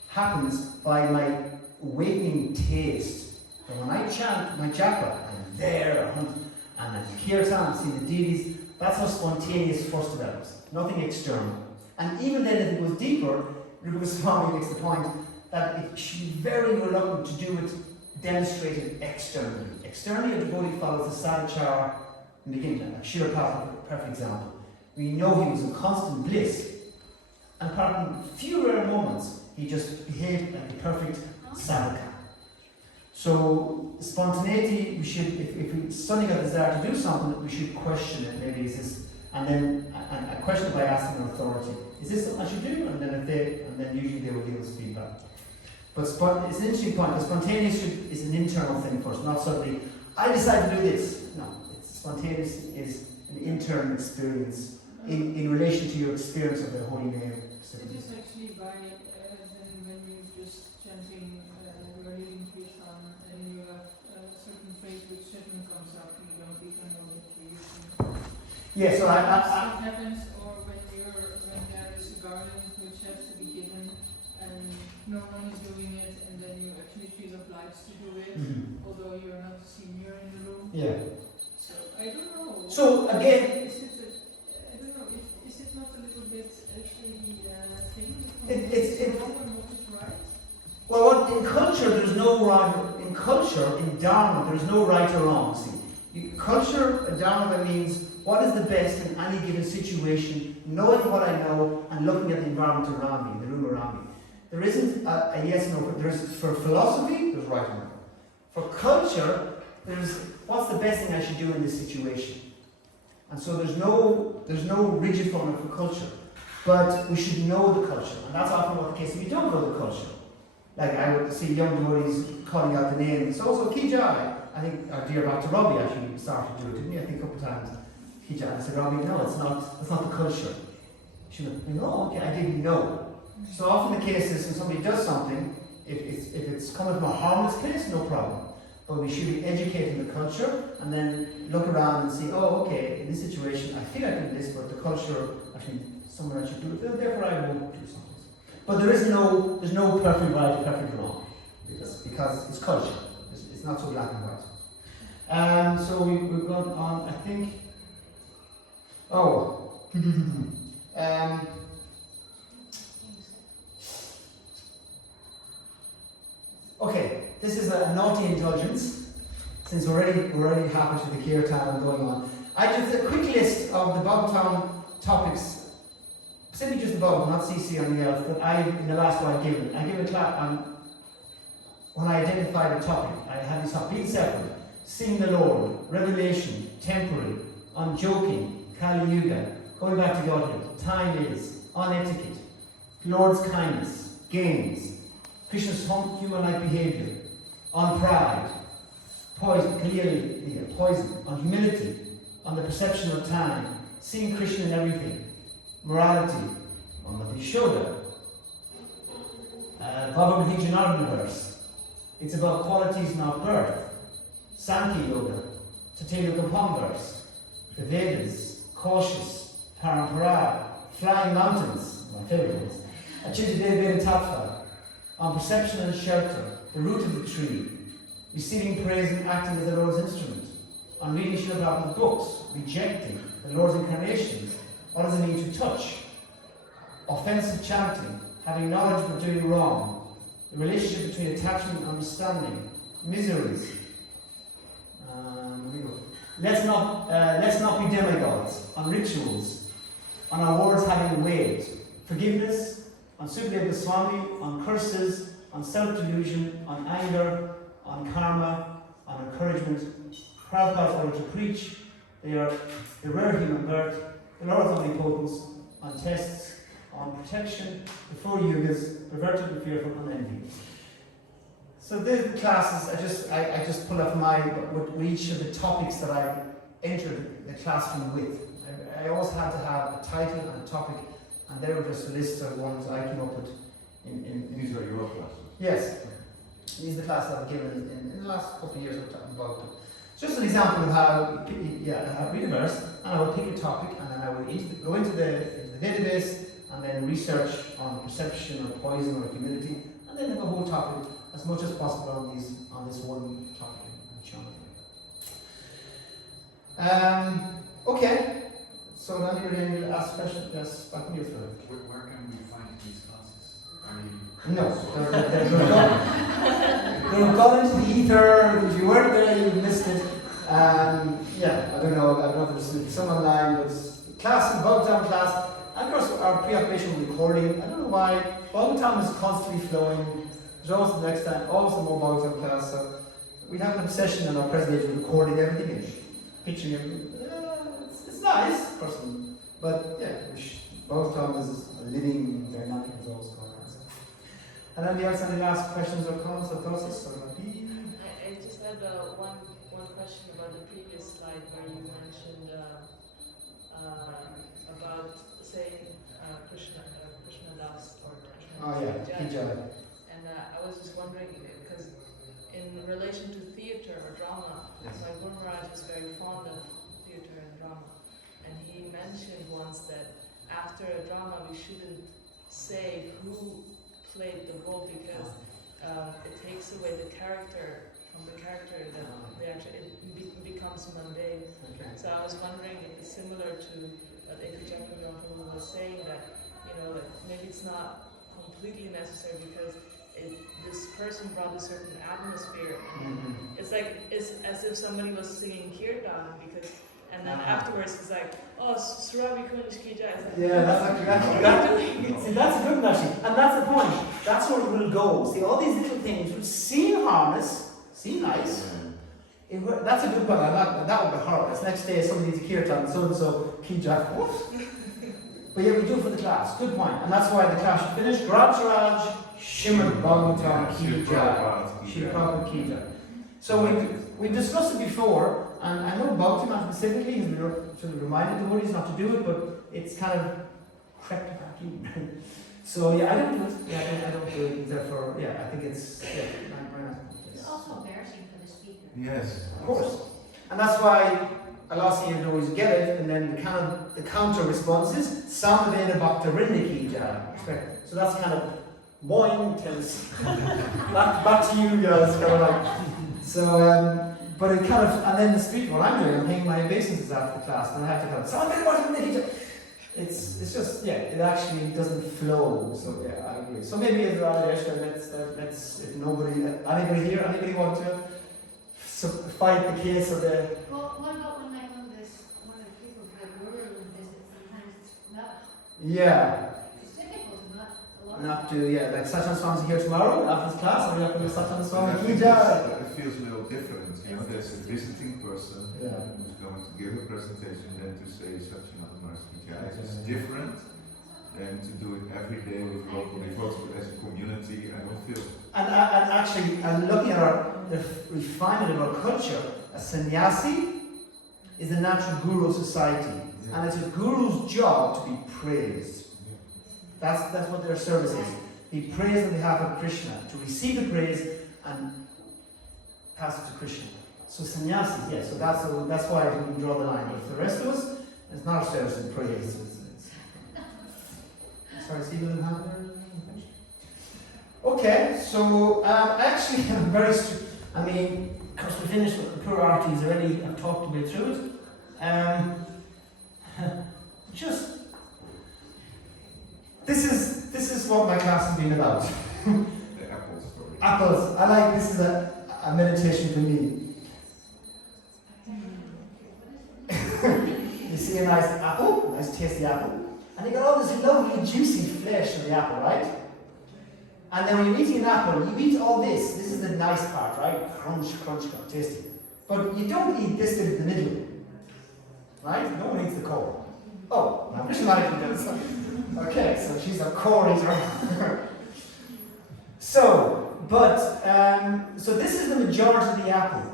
happens by my awakening taste. And when I chant my japa, I'm there, and I kirtan, see the deities, that's how spontaneous first develops, nothing external. And even then, if it goes deeper, Rupa Goswami makes the point that it should be very reluctant to do it demonstrated externally. Externally, a devotee follows the sadhachara in the beginning. Like Srila Prabhupada, perfect example. We know he was in constant bliss, and apart from a few rare moments, he just behaved like a perfect sadhaka. So, spontaneity, we should, if we suddenly got the desire to do something, we should question it. Maybe is this, and then I question it by asking an authority. Is this something I should do? And then usually they will give us feedback. But it's an interesting point, because spontaneous is an internal thing first, not suddenly, I decide to do this. No, spontaneous is an internal experience in relation to your experience of the holy name. It is actually by when you're just chanting, you're reading Kirtan, and you have a certain phrase which suddenly comes up, and you don't even know that you're using. Yeah, so What happens, or when there is a garland which has to be given, and no one is doing it, and then you actually feel obliged to do it, although you're not the senior in the room. Yeah. So I don't know. So again, I don't know. Is it not a little bit actually the thing? It's wrong and what is right? well, in culture, there's no right. In culture, in dharma, there's no right or wrong. See, culture, dharma means what is the best in any given situation, knowing what I know and looking at the environment around me, the room around me. There isn't a yes or no. There's for philosophy, there's right or no. For culture, there's what's the best thing I should do in this situation. And so there's no rigid formula for culture, but we should know the culture, and that's often what the case if you don't know the culture. Like I would see young devotees calling out the name, so Kijai. I think our dear Dr. Robbie actually started to do it, didn't he? I think a couple of times. Kijai. I said, Robbie, no, it's not the culture. She went, oh, okay, I didn't know. So often the case is when somebody does something, if it's coming from a harmless place, no problem. But we should be educating the culture and then look around and see, oh, okay, in this situation, I feel I can do this, but the culture, actually, someone else should do it, therefore I won't do something. But there's no perfect right or perfect wrong, because it's culture. It's not so black and white. So we've gone on, I think, okay, this is a naughty indulgence, since we're already halfway through the kirtan and going on. I just a quick list of the Bhagavatam topics, simply just the Bhagavatam, not CC or anything else, that in the last one I gave a clap when I identified a topic. I had this topic, being separate, seeing the Lord, revelation, temporary, unjoking, Kali Yuga, going back to Godhead, time is, on etiquette, Lord's kindness, games, Krishna's human-like behavior, on pride, poison, on humility, on the perception of time, seeing Krishna in everything, morality, on the Vishoda, Bhagavad Gita Janardana verse. It's about qualities, not birth. Sankhya Yoga, Tatya Gopam verse, the Vedas, cautious, Parampara, flying mountains, my favorite ones, Achintya Tattva, on perception and shelter, the root of the tree, receiving praise and acting as the Lord's instrument, on reading Srila Prabhupada's books, rejecting the Lord's incarnations, what does it mean to touch, offensive chanting, having knowledge but doing wrong, the relationship between attachment and understanding, miseries. Let's not be demigods, on rituals, on our words having weight, forgiveness, on Sukadeva Goswami, on curses, on self-delusion, on anger, on karma, on encouragement. Prabhupada's order to preach, the rare human birth, the Lord's omnipotence, on tests, on protection, the 4 yugas, perverted and fearful, and envy. So the classes, I just pull up with each of the topics that I entered the classroom with. I always had to have a title and a topic, and they were just a list of ones I came up with. These are your classes. Yes, these are the classes I've given in the last couple of years about them. It's just an example of how, I read a verse, and I would pick a topic, and then I would go into the database, and then research on perception or poison or humility, and then have a whole topic as much as possible on this one topic and okay, so now you're going to ask questions. Yes, back to you, Philip. Where can we find these classes? No, they're gone into the ether. If you weren't there, you missed it. I don't know if there's some online, but class, Bhagavatam class, and of course our pre-operation recording. I don't know why. Bhagavatam is constantly flowing. There's always the next time, always more Bhagavatam class. So we have an obsession in our presentation recording everything in. Picturing everything. It's nice, personally. But Bhagavatam is a living dynamic as always. And then else, any last questions or comments or thoughts? I just had one question about the previous slide where you mentioned about saying Krishna Das or Krishna Jai. And I was just wondering, because in relation to theatre or drama, my Guru Maharaj is very fond of theatre and drama. And he mentioned once that after a drama we shouldn't say who played the role because it takes away the character from the character that it becomes mundane. Okay. So I was wondering if it's similar to what Ekajapa Prabhupada was saying, that that maybe it's not completely necessary because this person brought a certain atmosphere. And it's as if somebody was singing kirtan and then afterwards it's like, oh, Surabi Kunj Ki Jai. Yeah, that's a good one actually. And that's the point. That's where it will go. See, all these little things will seem harmless, seem nice. That's a good point. That would be harmless. Next day somebody needs a kirtan, so Ki Jai. What? But yeah, we do it for the class. Good point. And that's why the class should finish. Graj Srimad Bhagavatam Ki Jai. Srila Ki Jai. So we've discussed it before. And I know Bhagavatam specifically has been sort of reminded the devotees not to do it, but it's kind of crept back in. So I don't do it. I don't do it. Therefore, I think it's It's also embarrassing for the speaker. Yes. Of course. And that's why a lot of you always get it, and then the counter response is Samaveda Bhakta Rindaki Jai. So that's kind of boing, tells back to you guys, kind of like. So but it kind of, and then the speaker, what I'm doing, I'm paying my obeisances after the class, and I have to kind of, Samaveda Bhakta Rindaki Jai. It's just, it actually doesn't flow. So I agree. So maybe as Radhadesh, let's if anybody here, anybody want to fight the case of the... Well, what about when I go to one of the people for the Guru visit, sometimes it's not... Yeah. It's difficult a lot. Not to, like Sachan Swami's here tomorrow after his class, and we're going to Sachan Swami Ki Jai. It feels a little different, there's a visiting person who's going to give a presentation, then to say Sachan Ki Jai. It's different than to do it every day with local devotees as a community. I don't feel. And actually, and looking at the refinement of our culture, a sannyasi is the natural guru of society, and it's a guru's job to be praised. That's what their service is. Be praised on behalf of Krishna, to receive the praise and pass it to Krishna. So sannyasis, so that's why we draw the line. But for the rest of us, it's not a service of praise. Sorry, Stephen didn't have there. Okay, so actually I'm very of course we finished with the poor arties already. I've talked a bit through it. Just this is what my class has been about. The apple story. Apples. I like this is a meditation for me. You see a nice apple, nice tasty apple, and you got all this lovely juicy flesh of the apple, right? And then when you're eating an apple, you eat all this. This is the nice part, right? Crunch, crunch, crunch, tasty. But you don't eat this bit in the middle, right? No one eats the core. Oh, now Krishna does. Okay, so she's a core eater. So this is the majority of the apple,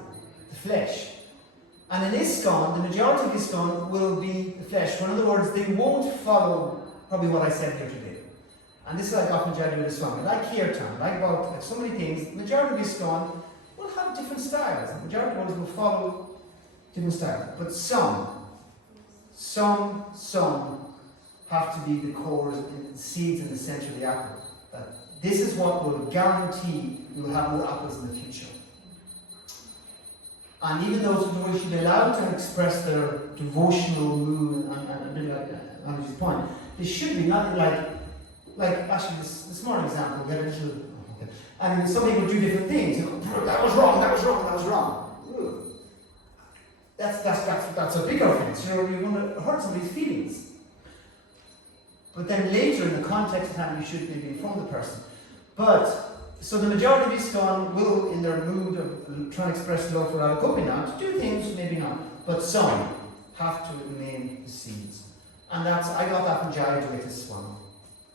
the flesh. And in ISKCON, the majority of ISKCON will be the flesh. In other words, they won't follow probably what I said here today. And this is like often Jadu with Swami, like Kirtan, like about like so many things. The majority of ISKCON will have different styles. The majority of ones will follow different styles. But some have to be the core, the seeds in the center of the apple. That this is what will guarantee you will have more apples in the future. And even those who should be allowed to express their devotional mood and a bit like Anji's point, they should be not like actually this morning example, get a little, I mean, some people do different things. You know, that was wrong. Ugh. That's a bigger offense. You know, you want to hurt somebody's feelings. But then later in the context of time, you should maybe inform the person. But so the majority of ISKCON will, in their mood of trying to express love for Radha Gopinath, do things, maybe not. But some have to remain the seeds. And I got that from Jayadvaita Swami.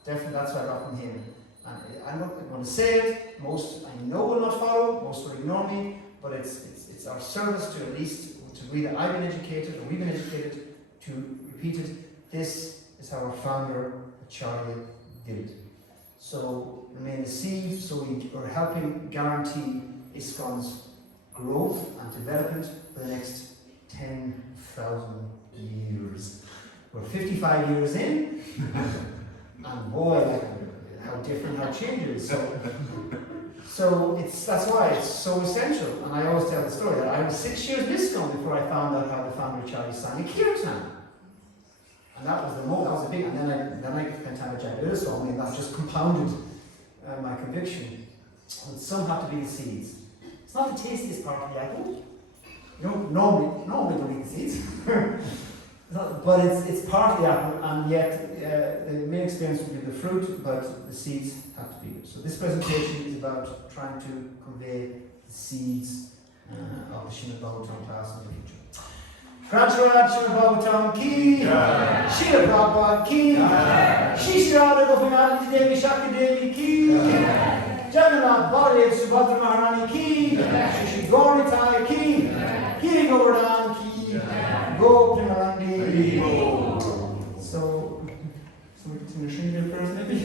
Definitely that's what I got from him. And I'm not going to say it, most I know will not follow, most will ignore me, but it's our service to at least, to read that I've been educated, or we've been educated, to repeat it. This is how our founder, Acharya, did it. So remain the seed, so we're helping guarantee ISKCON's growth and development for the next 10,000 years. We're 55 years in, and boy, how different our changes. So that's why it's so essential. And I always tell the story that I was 6 years ISKCON before I found out how the founder Acharya sang a kirtan. And that was that was a big, and then I spent time with Jayadvaita Swami, and that just compounded my conviction. And some have to be the seeds. It's not the tastiest part of the apple. You don't normally don't eat the seeds. But it's part of the apple, and yet the main experience will be the fruit, but the seeds have to be good. So this presentation is about trying to convey the seeds of the Srimad Bhagavatam class in the future. Grantaraj Srimad Bhagavatam ki, Srila Prabhupada ki, Shri Radha Gopinath Devi Shakti Devi ki, Jagannath Baladev Subhadra Maharani ki, Shri Gauri Tai ki, Giri Govardhan ki, Go Primarandi. So we continue to sing there first, maybe?